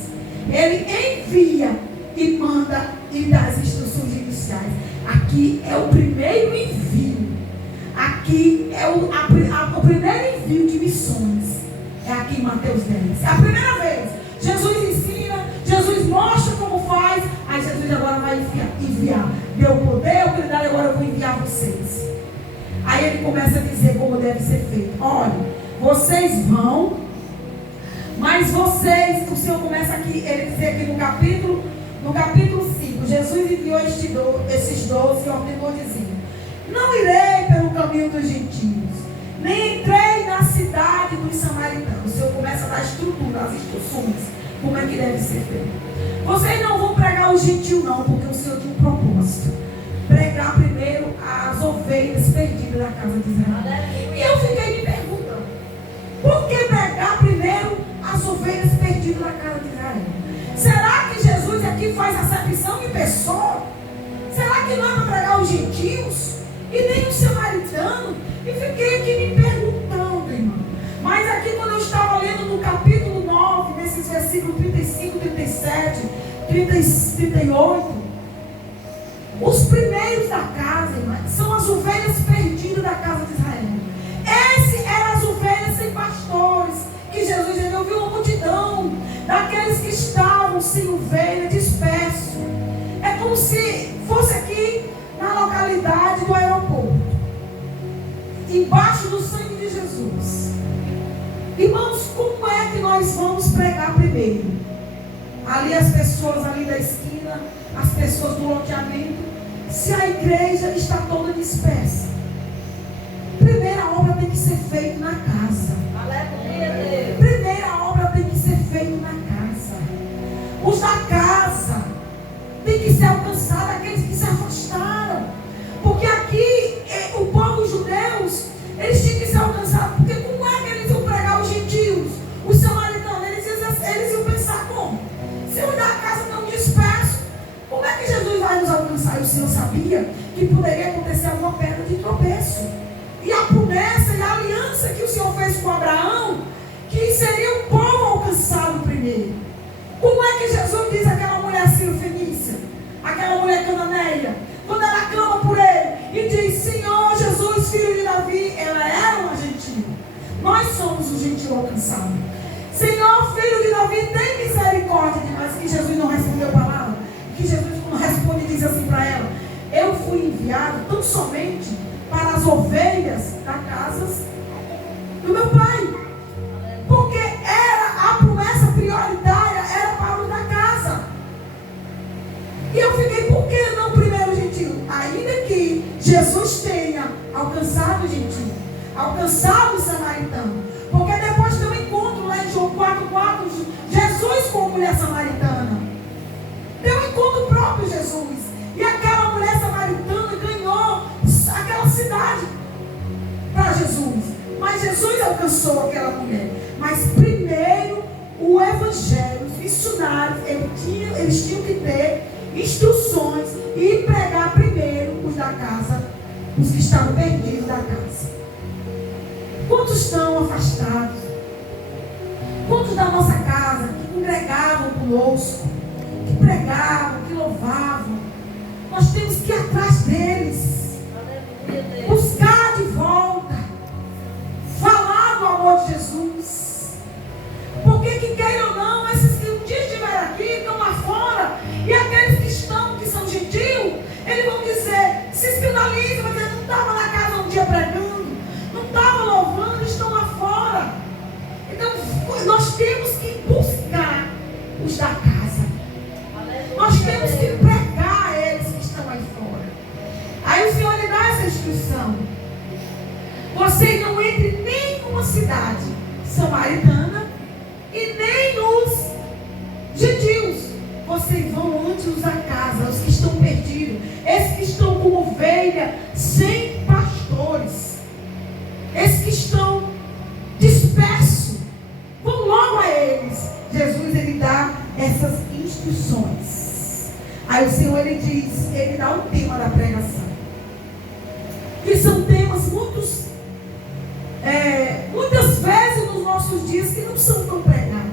Ele envia e manda e dá as instruções iniciais. Aqui é o primeiro envio. Aqui é o primeiro envio de missões. É aqui em Mateus 10. É a primeira vez. Jesus ensina, Jesus mostra como faz. Aí Jesus agora vai enviar. Deu poder, autoridade, agora eu vou enviar vocês. Aí Ele começa a dizer como deve ser feito. Olha, vocês vão, mas vocês, o Senhor começa aqui, Ele dizer aqui no capítulo 5, Jesus enviou esses 12 e ordenou dizendo: não irei pelo caminho dos gentios, nem entrei na cidade dos samaritanos. O Senhor começa a dar estrutura, as instruções, como é que deve ser feito. Vocês não vão pregar o gentil não, porque o Senhor tinha um propósito. Pregar primeiro as ovelhas perdidas da casa de Israel. E eu fiquei me perguntando, por que pregar primeiro as ovelhas perdidas da casa de Israel? Será que Jesus aqui faz acepção de pessoa? Será que não é para pregar os gentios? E nem o samaritano? E fiquei aqui me perguntando, irmão. Mas aqui quando eu estava lendo no capítulo 9, nesses versículos 35, 37, 38, os primeiros da casa, irmão, são as ovelhas perdidas da casa de Israel. Essas eram as ovelhas sem pastores, que Jesus ele ouviu uma multidão daqueles que estavam sem ovelha, dispersos. É como se fosse aqui na localidade do aeroporto, embaixo do sangue de Jesus. Irmãos, como é que nós vamos pregar primeiro? Ali as pessoas ali da esquina, as pessoas do loteamento, se a igreja está toda dispersa. Primeira obra tem que ser feita na casa. Primeira obra tem que ser feita na casa. Os da casa tem que ser alcançados, aqueles que se afastaram. Porque aqui, o povo judeus, eles tinham que ser alcançados. Porque como é que eles iam pregar os gentios? Os samaritanos, eles iam pensar como? Se eu dar a casa tão disperso, como é que Jesus vai nos alcançar? E o Senhor sabia que poderia acontecer alguma pedra de tropeço. E a promessa e a aliança que o Senhor fez com Abraão, que seria o povo alcançado primeiro. Como é que Jesus diz àquela mulher sírio-fenícia, aquela mulher cananeia, quando ela clama por ele e diz: Senhor Jesus, filho de Davi, ela era uma gentil. Nós somos o gentil alcançado. Senhor, filho de Davi, tem misericórdia de nós. Que Jesus não respondeu a palavra. Que Jesus não responde e diz assim para ela: eu fui enviado tão somente para as ovelhas da casa do meu pai. Porque era a promessa prioritária, era para os da casa. E eu fiquei, por que não primeiro o gentil? Ainda que Jesus tenha alcançado o gentil, alcançado o samaritano. Porque depois tem um encontro lá em João 4,4, Jesus com a mulher samaritana. Tem um encontro próprio Jesus. E aquela mulher samaritana ganhou aquela cidade para Jesus. Mas Jesus alcançou aquela mulher. Mas primeiro o evangelho, os missionários, eles tinham que ter instruções e pregar primeiro os da casa, os que estavam perdidos da casa. Quantos estão afastados? Quantos da nossa casa que congregavam conosco, que pregavam, que louvavam? Nós temos que ir atrás deles, buscar de volta, falar do amor de Jesus. Porque que queira ou não, esses que um dia estiveram aqui, estão lá fora, e aqueles que estão, que são gentios, eles vão dizer, se escandalizam, mas eles não estavam na casa um dia pregando, não estavam louvando, estão lá fora. Então nós temos que buscar os da casa. Nós temos que pregar a eles que estão aí fora. Aí o Senhor lhe dá essa instrução. não entre em nenhuma cidade samaritana e nem os gentios. Vocês vão antes os a casa, os que estão perdidos, esses que estão como ovelha sem pastores, esses que estão dispersos, vão logo a eles. Jesus, ele dá essas instruções. Aí o Senhor, ele diz, ele dá o tema da pregação, que são temas muitas vezes nos nossos dias que não são tão pregados,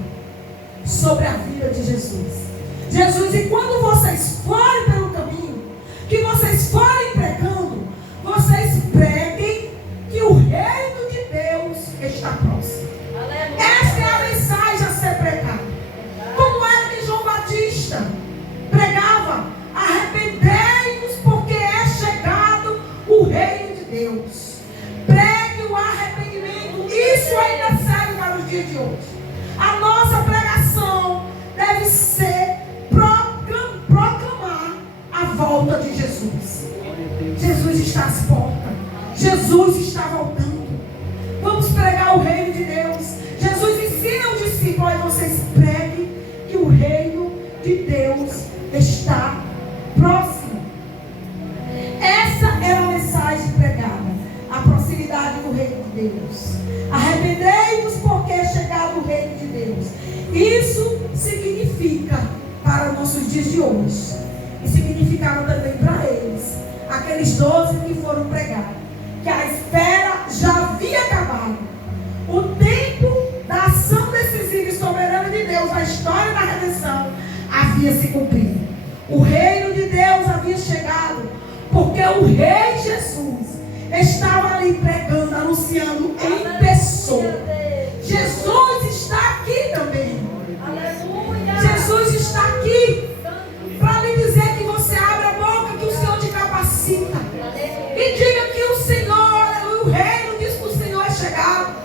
sobre a vida de Jesus. Jesus, e quando vocês forem pelo caminho, que vocês forem pregando, vocês preguem que o reino de Deus está próximo. Esta é a mensagem a ser pregada. Como era que João Batista pregava: arrependei-vos, porque é chegado o reino de Deus. Pregue o arrependimento. Isso é necessário para os dias de hoje. A nossa pregação deve ser proclamar a volta de Jesus. Jesus está às portas. Jesus está voltando. Vamos pregar o reino de Deus. Jesus ensina aos discípulos: vocês preguem que o reino de Deus está próximo. Essa era a mensagem pregada, a proximidade do reino de Deus. Arrependei-vos, porque é chegado o reino de Deus. Isso significa para nossos dias de hoje, e significava também para eles, aqueles 12 que foram pregar, que a espera já havia acabado. O tempo da ação decisiva e soberana de Deus na história da redenção havia se cumprido. O reino de Deus havia chegado, porque o Rei Jesus estava ali pregando, anunciando em pessoa. Jesus está aqui também. Jesus está aqui para lhe dizer que você abre a boca, que o Senhor te capacita. E diga que o Senhor, o reino diz que o Senhor é chegado.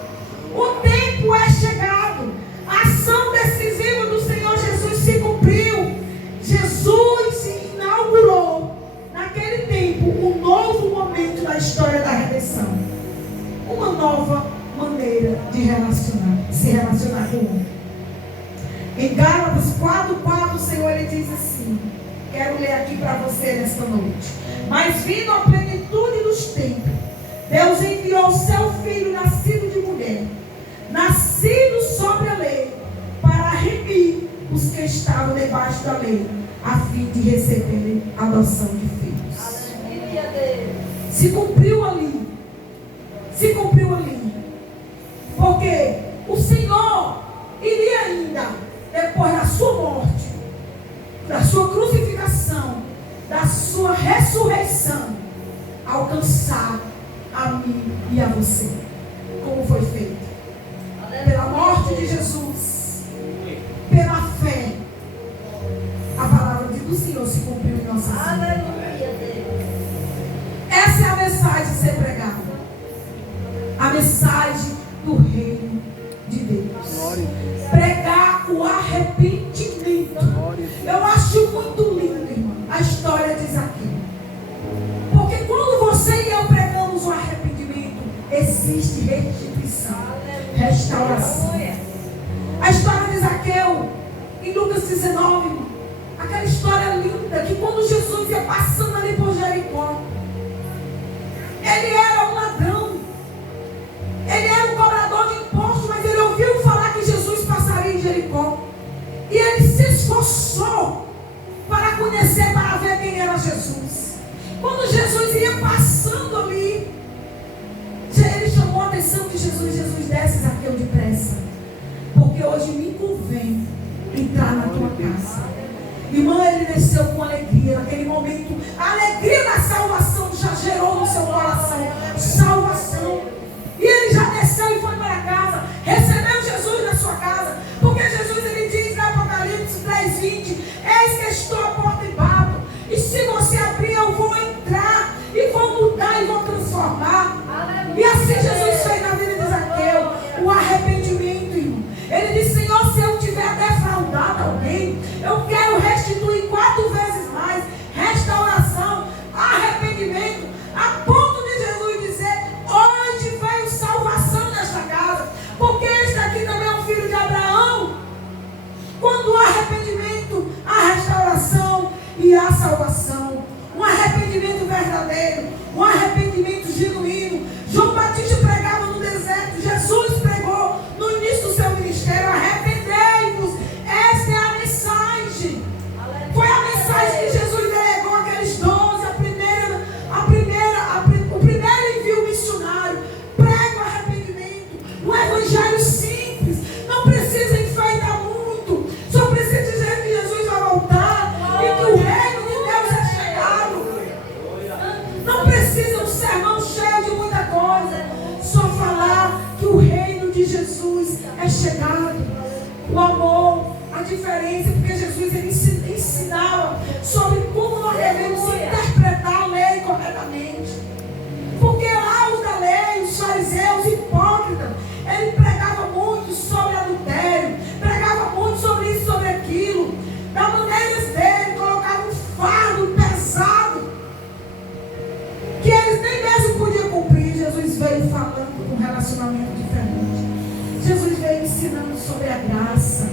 O tempo é chegado. A ação decisiva do Senhor Jesus se cumpriu. Jesus inaugurou naquele tempo um novo momento da história da redenção. Uma nova maneira de se relacionar com o homem. Em Gálatas 4:4, o Senhor, ele diz assim, quero ler aqui para você nesta noite: mas vindo a plenitude dos tempos, Deus enviou o seu Filho, nascido de mulher, nascido sobre a lei, para remir os que estavam debaixo da lei, a fim de receberem a adoção de filhos. Se cumpriu ali. Se cumpriu ali. Porque o Senhor iria ainda, depois da sua morte, da sua crucificação, da sua ressurreição, alcançar a mim e a você. Como foi feito? Pela morte de Jesus, pela fé, a palavra do Senhor se cumpriu em nossas vidas. Essa é a mensagem a ser pregada. A mensagem do reino de Deus. Pregar o arrependimento. Eu acho muito lindo, irmão, a história de Zaqueu. Porque quando você e eu pregamos o arrependimento, existe restituição, restauração. A história de Zaqueu, em Lucas 19, irmão, aquela história linda, que quando Jesus ia passando ali por Jericó, ele era um ladrão, ele era um cobrador de impostos, mas ele ouviu falar que Jesus passaria em Jericó, e ele se esforçou para conhecer, para ver quem era Jesus. Quando Jesus ia passando ali, ele chamou a atenção de Jesus. Jesus, desce, Zaqueu, depressa, porque hoje me convém entrar na tua casa. Irmã, ele desceu com alegria naquele momento. A alegria da salvação já gerou no seu coração salvação. E ele já desceu e foi para casa, recebeu Jesus na sua casa, porque Jesus, ele diz no Apocalipse 3:20: eis que estou à porta e bato, e se você abrir, eu vou entrar e vou mudar e vou transformar. E assim Jesus fez na vida de Zaqueu. O arrependimento, irmão. Ele disse: Senhor, se eu tiver defraudado alguém, eu quero restituir 4 vezes mais. Restauração, arrependimento. Jesus é chegado. O amor, a diferença, porque Jesus ele ensinava sobre como nós devemos interpretar a lei corretamente. Porque lá os da lei, os fariseus, hipócritas, ele pregava muito sobre adultério, pregava muito sobre isso, sobre aquilo, da maneira dele, colocava um fardo pesado, que eles nem mesmo podiam cumprir. Jesus veio falando com um relacionamento diferente. Jesus veio ensinando sobre a graça,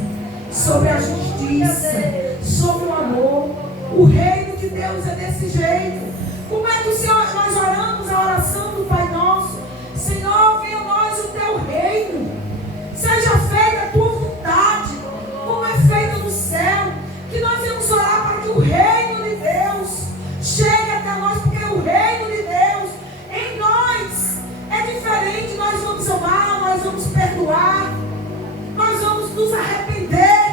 sobre a justiça, sobre o amor. O reino de Deus é desse jeito. Como é que nós oramos a oração do Pai Nosso? Senhor, venha a nós o teu reino. Seja feita a tua vontade, como é feita no céu. Que nós vamos orar para que o reino de Deus chegue até nós, porque o reino de Deus em nós é diferente. Nós vamos amar, nós vamos perdoar, nós vamos nos arrepender.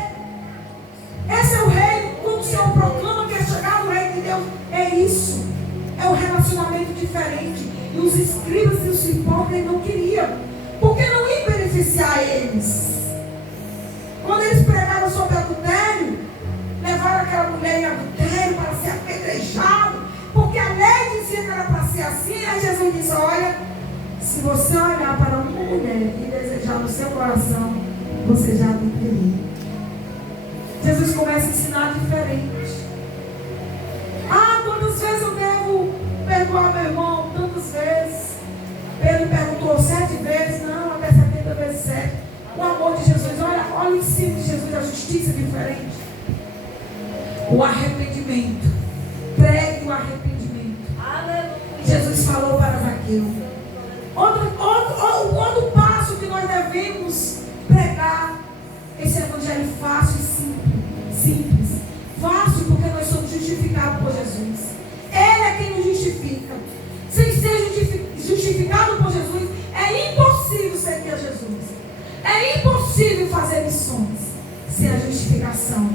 Esse é o reino. Quando o Senhor proclama que é chegado o reino de Deus, é isso. É um relacionamento diferente. E os escribas e os hipócritas não queriam, porque não ia beneficiar eles. Quando eles pregaram sobre adultério, levaram aquela mulher em adultério para ser apedrejado, porque a lei dizia que era para ser assim. Aí Jesus disse: olha, se você olhar para uma mulher e desejar no seu coração, você já adulterou. Jesus começa a ensinar diferente. Ah, quantas vezes eu devo perdoar meu irmão? Tantas vezes. Pedro perguntou 7 vezes, não, até 70 vezes 7. O amor de Jesus, olha o ensino de Jesus, a justiça diferente. O arrependimento. Pregue o arrependimento. Jesus falou para Zaqueu. Outro passo que nós devemos pregar, esse evangelho fácil e simples. Fácil porque nós somos justificados por Jesus. Ele é quem nos justifica. Sem ser justificado por Jesus, é impossível seguir a Jesus. É impossível fazer missões sem a justificação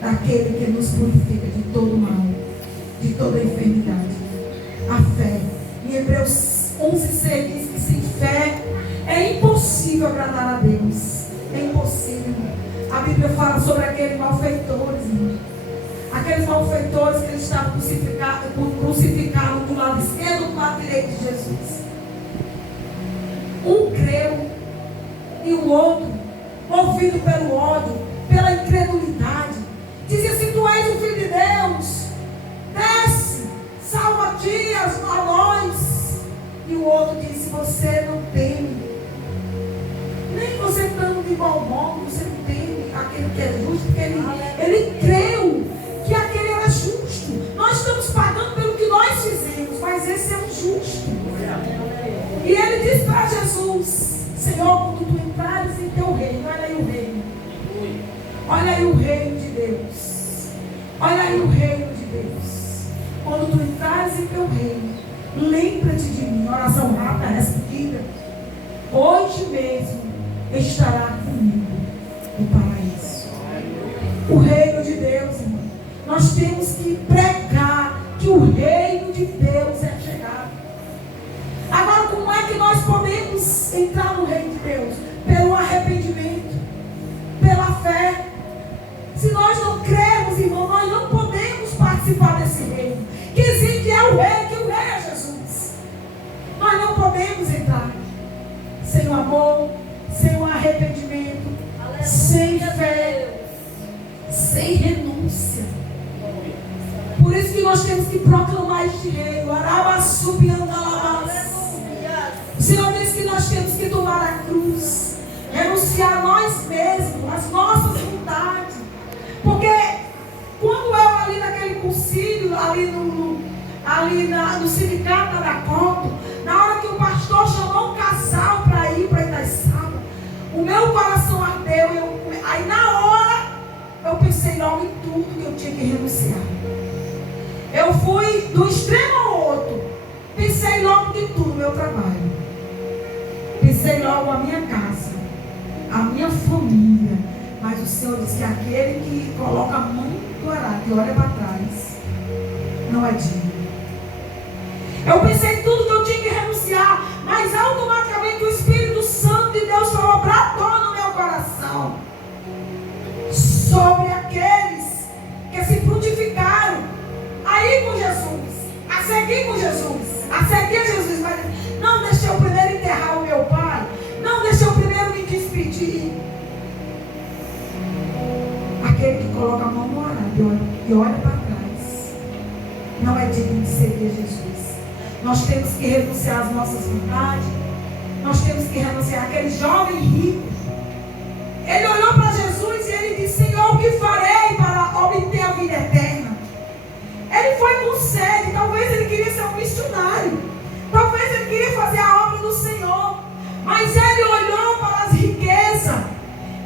daquele que nos purifica de todo mal, de toda enfermidade. A fé. Em Hebreus 11:6 diz que sem fé é impossível agradar a Deus. É impossível. A Bíblia fala sobre aqueles malfeitores, irmão. Aqueles malfeitores que eles estavam crucificados do lado esquerdo ou do lado direito de Jesus. Um creu e o outro, movido pelo ódio, pela incredulidade, dizia: se tu és o Filho de Deus, desce, salva-te a nós. E o outro disse: você não teme, nem você estando de igual modo, você não teme aquele que é justo, porque ele creu que aquele era justo. Nós estamos pagando pelo que nós fizemos, mas esse é o justo. E ele disse para Jesus: Senhor, quando tu entrares em teu reino, olha aí o reino. Olha aí o reino de Deus. Olha aí o reino de Deus. Quando tu entrares em teu reino, lembra-te de mim. Oração rápida, respondida. Hoje mesmo estará comigo no paraíso. O reino de Deus, irmão. Nós temos que pregar que o reino de Deus é chegado. Agora, como é que nós podemos entrar no reino de Deus? Pelo arrependimento, pela fé. Se nós não cremos, irmão, nós não podemos participar desse reino. Que existe é o rei, que o rei é Jesus. Nós não podemos entrar sem o amor, sem o arrependimento, sem fé, sem renúncia. Por isso que nós temos que proclamar este reino. O Senhor diz que nós temos que tomar a cruz, renunciar a nós mesmos, as nossas vontades. Porque quando eu ali naquele concílio, no sindicato da Coto, na hora que o pastor chamou um casal para ir para Itaiçaba, o meu coração ardeu. Aí na hora eu pensei logo em tudo que eu tinha que renunciar. Eu fui do extremo ao outro. Pensei logo de tudo, meu trabalho. Pensei logo a minha casa, a minha família. Mas o Senhor diz que aquele que coloca a mão do arado e olha para trás, não é digno. Eu pensei em tudo que eu tinha que renunciar, mas automaticamente o Espírito Santo de Deus falou: Bratona, e olha para trás, não é digno de seguir Jesus. Nós temos que renunciar às nossas vontades. Nós temos que renunciar àquele jovem rico. Ele olhou para Jesus e ele disse: Senhor, o que farei para obter a vida eterna? Ele foi com sede. Talvez ele queria ser um missionário. Talvez ele queria fazer a obra do Senhor. Mas ele olhou para as riquezas.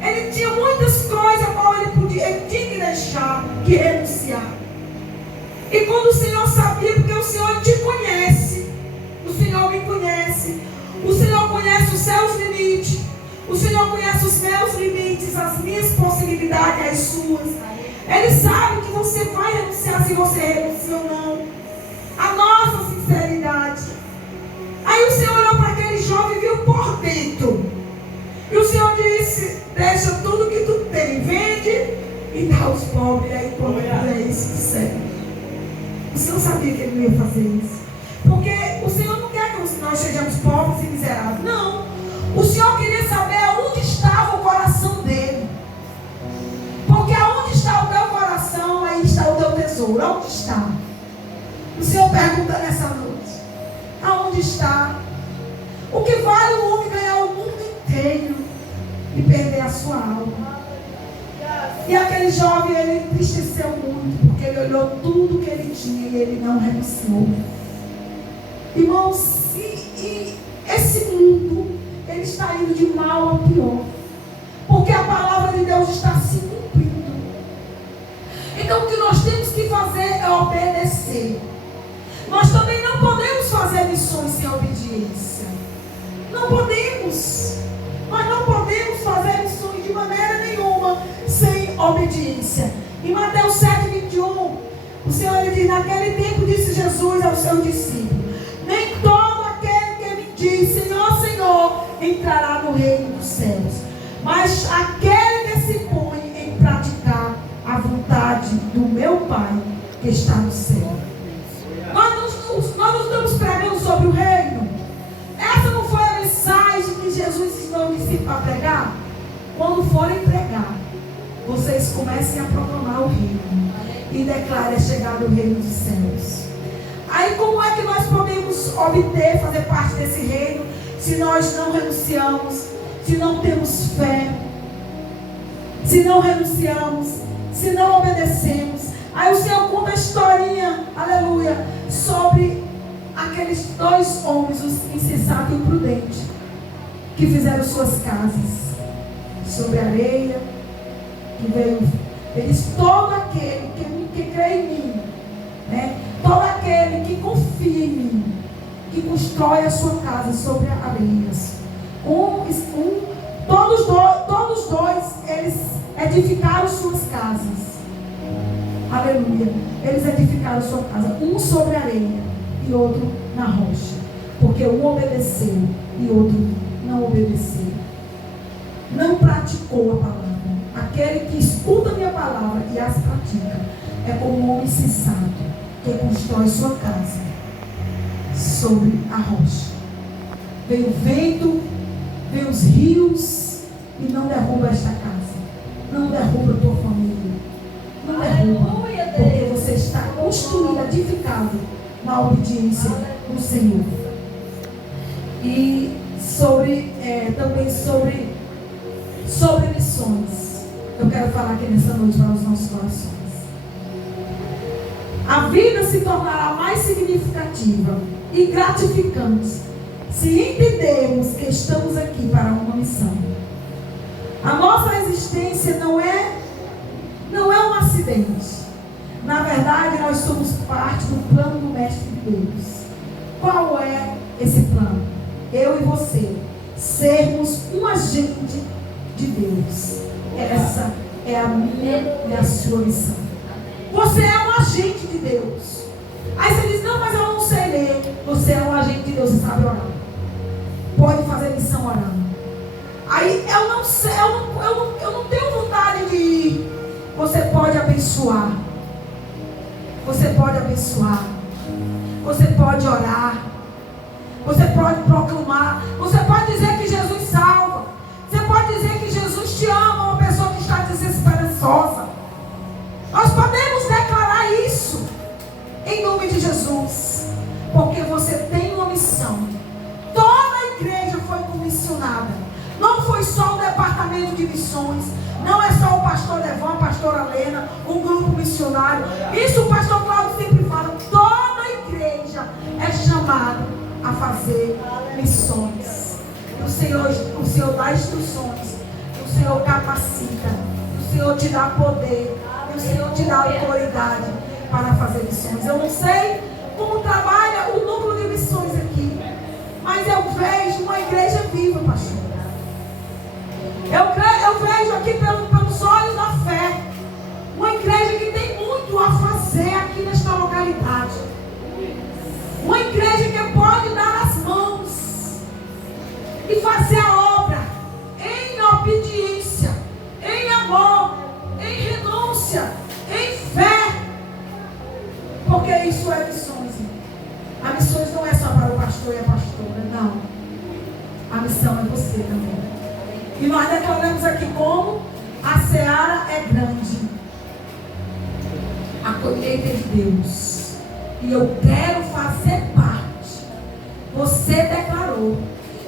Ele tinha muitas coisas para ele tinha que deixar, que renunciar. E quando o Senhor sabia, porque o Senhor te conhece, o Senhor me conhece, o Senhor conhece os seus limites, o Senhor conhece os meus limites, as minhas possibilidades, as suas. Ele sabe que você vai renunciar, se você renuncia ou não. A nossa sinceridade. Aí o Senhor olhou para aquele jovem e viu por dentro. E o Senhor disse: deixa tudo que tu tem, vende e dá aos pobres. E aí pobre é isso que serve. O Senhor sabia que ele não ia fazer isso. Porque o Senhor não quer que nós sejamos pobres e miseráveis. Não. O Senhor queria saber onde estava o coração dele. Porque aonde está o teu coração, aí está o teu tesouro. Aonde está? O Senhor pergunta nessa noite: aonde está? O que vale o homem ganhar o mundo inteiro e perder a sua alma? E aquele jovem, ele entristeceu muito, porque ele olhou tudo que ele tinha e ele não renunciou. Irmãos, e esse mundo, ele está indo de mal a pior, porque a palavra de Deus está se cumprindo. Então o que nós temos que fazer é obedecer. Nós também não podemos fazer missões sem obediência. Não podemos. Nós não podemos fazer missões de maneira nenhuma sem obediência. Em Mateus 7:21, o Senhor ele diz: naquele tempo disse Jesus aos seus discípulos: nem todo aquele que me diz Senhor, Senhor, entrará no reino dos céus, mas aquele que se põe em praticar a vontade do meu Pai que está no céu. Nós não estamos pregando sobre o reino. Essa não foi a mensagem que Jesus ensinou os discípulos a pregar? Quando forem pregar, vocês comecem a proclamar o reino e declarem a chegada do reino dos céus. Aí como é que nós podemos obter, fazer parte desse reino, se nós não renunciamos, se não temos fé, se não renunciamos, se não obedecemos? Aí o Senhor conta a historinha, aleluia, sobre aqueles dois homens, os insensatos e imprudentes, que fizeram suas casas sobre areia, que veio, eles, todo aquele que crê em mim, né? Todo aquele que confia em mim, que constrói a sua casa sobre areias. Todos dois, eles edificaram suas casas. Aleluia. Eles edificaram sua casa, um sobre areia e outro na rocha. Porque um obedeceu e outro não obedeceu. Não praticou a palavra. Aquele que escuta a minha palavra e as pratica é como um homem sensato que constrói sua casa sobre a rocha. Veio o vento, veio os rios e não derruba esta casa. Não derruba a tua família. Não derruba. Porque você está construído, edificado na obediência do Senhor. E também sobre missões. Eu quero falar aqui nessa noite para os nossos corações. A vida se tornará mais significativa e gratificante se entendermos que estamos aqui para uma missão. A nossa existência não é um acidente. Na verdade, nós somos parte do plano do Mestre de Deus. Qual é esse plano? Eu e você sermos um agente de Deus. Essa é a minha e a sua missão. Você é um agente de Deus. Aí você diz: não, mas eu não sei ler. Você é um agente de Deus, você sabe orar. Pode fazer missão orando. Aí eu não sei, eu não tenho vontade de ir. Você pode abençoar. Você pode abençoar. Você pode orar. Você pode proclamar. Você pode dizer que Jesus salva. Você pode dizer que Jesus te ama. Uma pessoa que está desesperançosa. Nós podemos declarar movimento de missões. Não é só o pastor Levão, a pastora Lena, um grupo missionário. Isso o pastor Cláudio sempre fala. Toda a igreja é chamada a fazer missões. O Senhor dá instruções. O Senhor capacita. O Senhor te dá poder. E o Senhor te dá autoridade para fazer missões. Eu não sei como trabalha o núcleo de missões aqui, mas eu vejo uma igreja viva, pastor. Eu vejo aqui pelos olhos da fé uma igreja que tem muito a fazer aqui nesta localidade. Uma igreja que pode dar as mãos e fazer a obra em obediência, em amor, em renúncia, em fé. Porque isso é missões. A missões não é só para o pastor e a pastora, não. A missão é você também. E nós declaramos aqui como a seara é grande. A colheita é de Deus. E eu quero fazer parte. Você declarou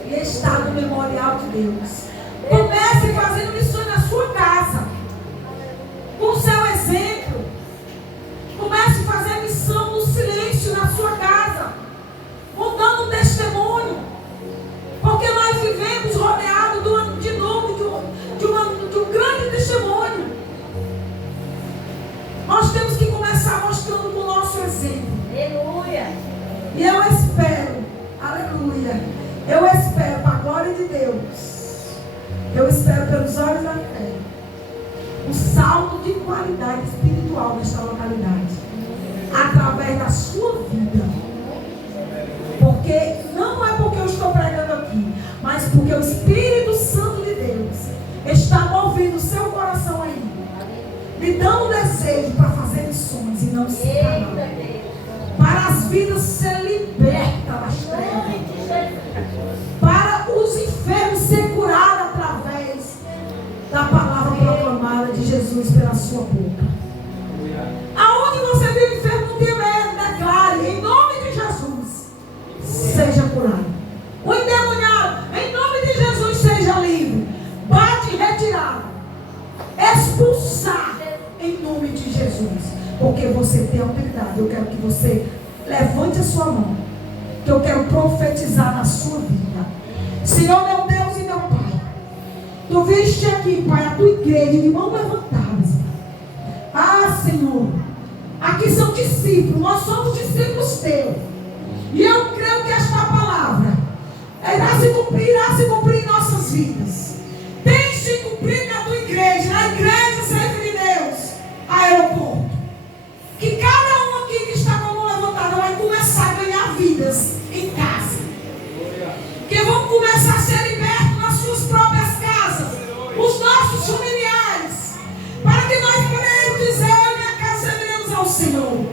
e está no memorial de Deus. Comece fazendo missões na sua casa. Com o seu exemplo. Comece a fazer missão no silêncio na sua casa. Contando um testemunho. Porque nós vivemos rodeados de um grande testemunho. Nós temos que começar mostrando com o nosso exemplo. Aleluia. E eu espero, aleluia, eu espero para a glória de Deus, eu espero pelos olhos da fé, um salto de qualidade espiritual nesta localidade, através da sua vida. Porque não é porque eu estou pregando aqui, mas porque o Espírito Santo de Deus está movendo o seu coração aí, lhe dando desejo para fazer missões e não se calar, para as vidas ser libertas das trevas, para os enfermos ser curados através da palavra proclamada de Jesus pela sua boca. Aonde você vive enfermo, não tenha medo, declare em nome de Jesus, seja curado. O endemoniado, em nome de Jesus, seja livre. Bate e retirado. Expulsar em nome de Jesus. Porque você tem autoridade. Eu quero que você levante a sua mão, que eu quero profetizar na sua vida. Senhor meu Deus e meu Pai, tu viste aqui, Pai, a tua igreja de mão levantadas. Ah, Senhor, aqui são discípulos. Nós somos discípulos teus. E eu creio que esta palavra irá se cumprir em nossas vidas. Tem se cumprido na tua igreja, na igreja Servo de Deus, aeroporto. Que cada um aqui que está com a mão levantada vai começar a ganhar vidas em casa. Que vão começar a ser libertos nas suas próprias casas. Os nossos familiares. Para que nós podermos dizer, eu e minha casa serviremos ao Senhor.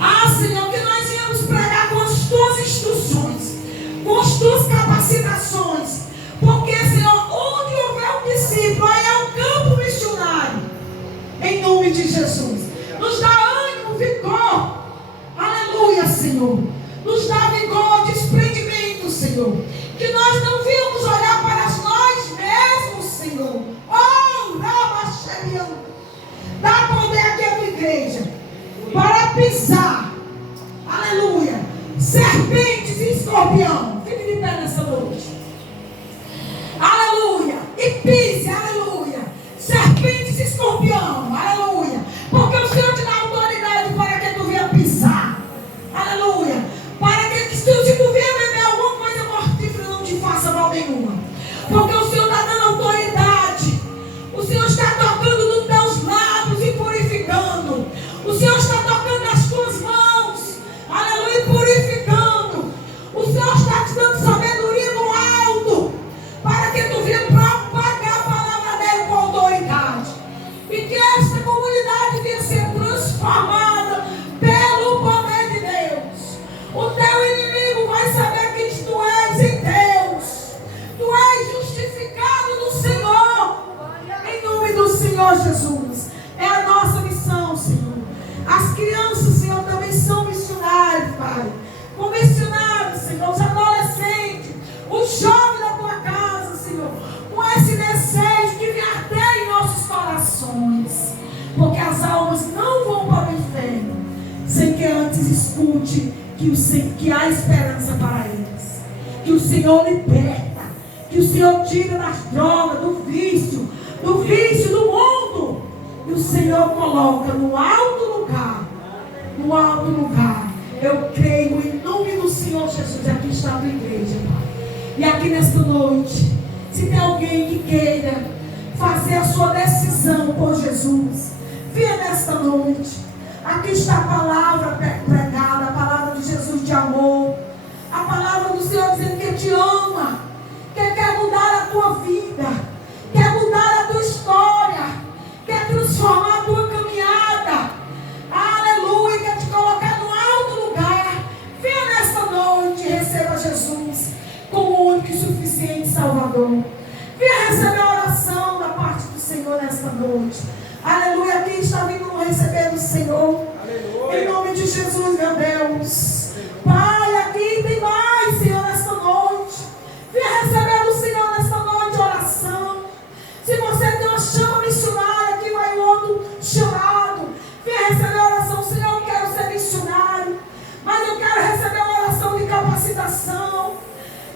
Ah, Senhor, que nós íamos pregar com as tuas instruções, com as tuas capacitações. Porque, Senhor, onde houver um discípulo, aí é um campo missionário. Em nome de Jesus. Nos dá ânimo, vigor. Aleluia, Senhor. Nos dá vigor, desprendimento, Senhor. Que nós não vimos olhar para nós mesmos, Senhor. Oh, Rabaxerião. Dá poder aqui à tua igreja para pisar, aleluia, serpentes e escorpião. Fique de pé nessa noite, aleluia, e pise, aleluia, serpentes e escorpião, aleluia, porque o Senhor te dá autoridade para que tu venha pisar, aleluia, para que se tu vier beber alguma coisa mortífera, não te faça mal nenhuma, porque o Senhor está dando autoridade, o Senhor está tocando nos teus lábios e purificando. O Senhor está tocando nas tuas mãos, aleluia, purificando. O Senhor está te dando sabedoria no alto, para que tu venha propagar a palavra dele com autoridade. E que esta comunidade venha ser transformada pelo poder de Deus. O teu inimigo vai saber que tu és em Deus. Tu és justificado no Senhor. Em nome do Senhor Jesus. É a nossa missão, Senhor. As crianças, Senhor, também são missionários, Pai. Com missionários, Senhor, os adolescentes, os jovens da tua casa, Senhor, com esse desejo que há esperança para eles. Que o Senhor liberta, que o Senhor tira das drogas, do vício do mundo. E o Senhor coloca no alto lugar. No alto lugar. Eu creio em nome do Senhor Jesus. Aqui está a tua igreja, Pai. E aqui nesta noite, se tem alguém que queira fazer a sua decisão por Jesus, venha nesta noite. Aqui está a palavra pregada, a palavra de Jesus de amor. A palavra do Senhor dizendo que te ama, que quer mudar a tua vida, quer mudar a tua história, quer transformar a tua caminhada. Aleluia, quer te colocar no alto lugar. Venha nesta noite e receba Jesus como o único e suficiente Salvador. Venha receber a oração da parte do Senhor nesta noite. Aleluia, quem está vindo no receber do Senhor? Aleluia. Em nome de Jesus, meu Deus. Pai, aqui tem mais, Senhor, nesta noite. Venha receber do Senhor nesta noite oração. Se você tem uma chama missionária, aqui vai outro chamado. Venha receber a oração. Senhor, eu quero ser missionário, mas eu quero receber uma oração de capacitação.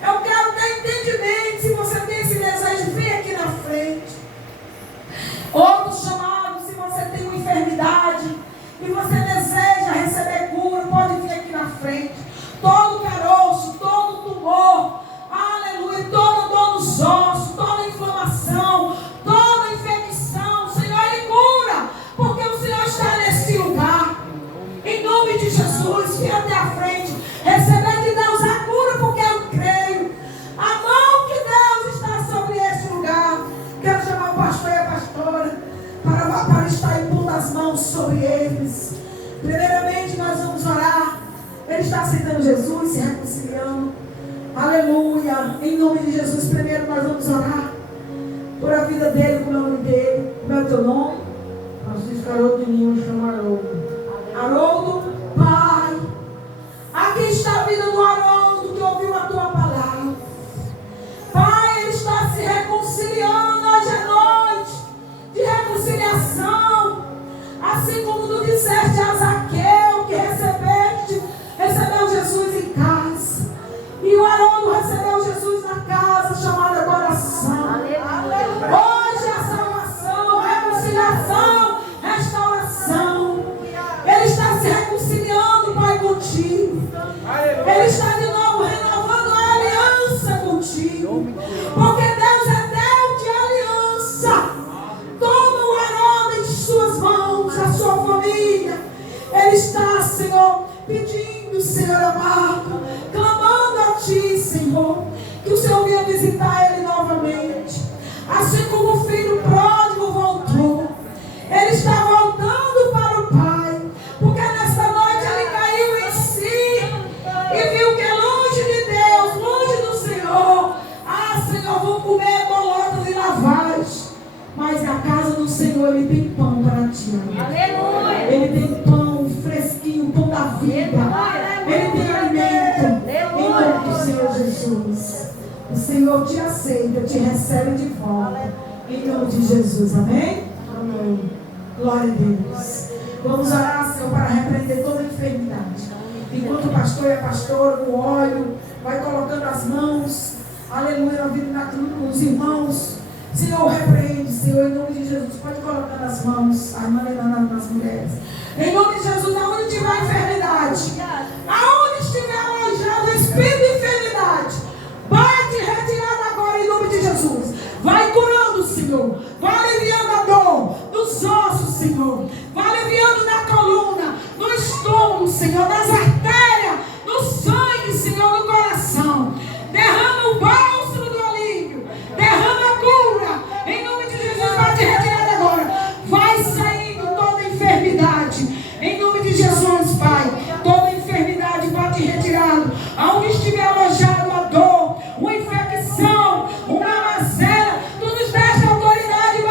Eu quero ter entendimento. Se você tem esse desejo, vem aqui na frente. Outro chamado, se você tem uma enfermidade e você deseja receber cura, pode vir aqui na frente. Todo caroço, todo tumor, aleluia, toda dor nos ossos, toda inflamação, toda infecção, o Senhor, Ele cura, porque o Senhor está nesse lugar. Em nome de Jesus, vem até a frente, receber de Deus a cura, porque eu creio. A mão de Deus está sobre este lugar. Quero chamar o pastor e a pastora para estar impondo as mãos sobre eles. Primeiramente nós vamos orar. Ele está aceitando Jesus, se reconciliando. Aleluia. Em nome de Jesus, primeiro nós vamos orar por a vida dele, por o nome dele. Como é o teu nome? Francisco Haroldo de Lima, chama Haroldo. Haroldo, Pai. Aqui está a vida do Haroldo que ouviu a tua palavra. Pai, ele está se reconciliando. Hoje é noite de reconciliação. Assim como tu disseste a Zaqueu que recebeu Jesus em casa. E o Haroldo recebeu Jesus na casa, chamada coração. Hoje é a salvação, reconciliação, restauração. Ele está se reconciliando, Pai, contigo. Ele está de novo renovando a aliança contigo. Porque Deus é Deus de aliança. Toma o Haroldo em suas mãos, a sua família. Ele está, Senhor, pedindo, Senhor amado, clamando a Ti, Senhor, que o Senhor venha visitar ele novamente. Assim como o filho pródigo voltou, ele está voltando para o Pai, porque nesta noite ele caiu em si e viu que é longe de Deus, longe do Senhor. Ah, Senhor, vou comer bolotas e lavagem, mas na casa do Senhor ele tem pão para ti. Aleluia. Ele tem pão fresquinho, pão da vida. Ele tem alimento. Em nome do Senhor Jesus. O Senhor te aceita, te recebe de volta. Em nome de Jesus. Amém? Amém. Glória a Deus. Vamos orar, Senhor, para repreender toda enfermidade. Enquanto o pastor e a pastora, o óleo, vai colocando as mãos, aleluia, na vida dos irmãos. Senhor, repreende, Senhor, em nome de Jesus. Pode colocar nas mãos, a irmã nas mulheres. Em nome de Jesus, aonde tiver enfermidade, aonde estiver alojado o espírito de enfermidade, bate retirada agora em nome de Jesus. Vai curando, Senhor. Vai aliviando a dor dos ossos, Senhor. Vai aliviando na coluna, no estômago, Senhor, nas artérias, no sangue, Senhor, no coração. Derrama o bálsamo do alívio. Derrama a cura. Em nome de Jesus, bate retirada agora. Vai saindo toda enfermidade. Em nome de Jesus, Pai. Toda enfermidade bate retirada. Aonde estiver alojado a dor, uma infecção, uma mazela, tu nos deste autoridade,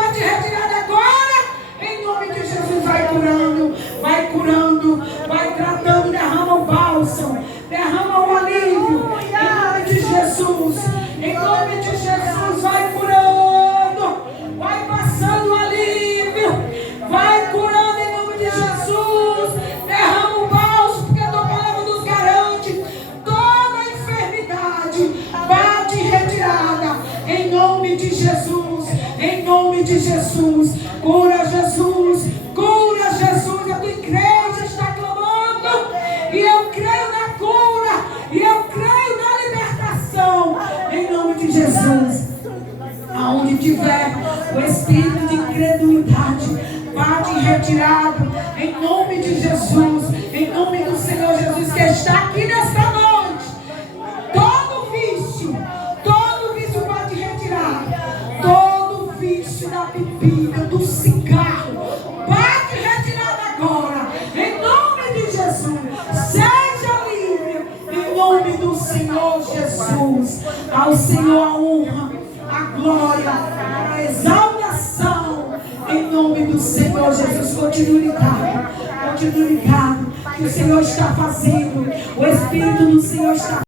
nome de Jesus. Em nome de Jesus. Cura, Jesus. Cura, Jesus. A tua igreja está clamando. E eu creio na cura. E eu creio na libertação. Em nome de Jesus. Aonde tiver o espírito de incredulidade, bate retirado. Em nome de Jesus. Em nome do Senhor Jesus que está aqui nesta noite. Todo vício bate retirado. Todo vício da bebida, do cigarro, bate retirado agora. Em nome de Jesus. Seja livre. Em nome do Senhor Jesus. Ao Senhor a honra, a glória, a exaltação. Em nome do Senhor Jesus. Continue ligado. Continue ligado. Que o Senhor está fazendo. O Espírito do Senhor está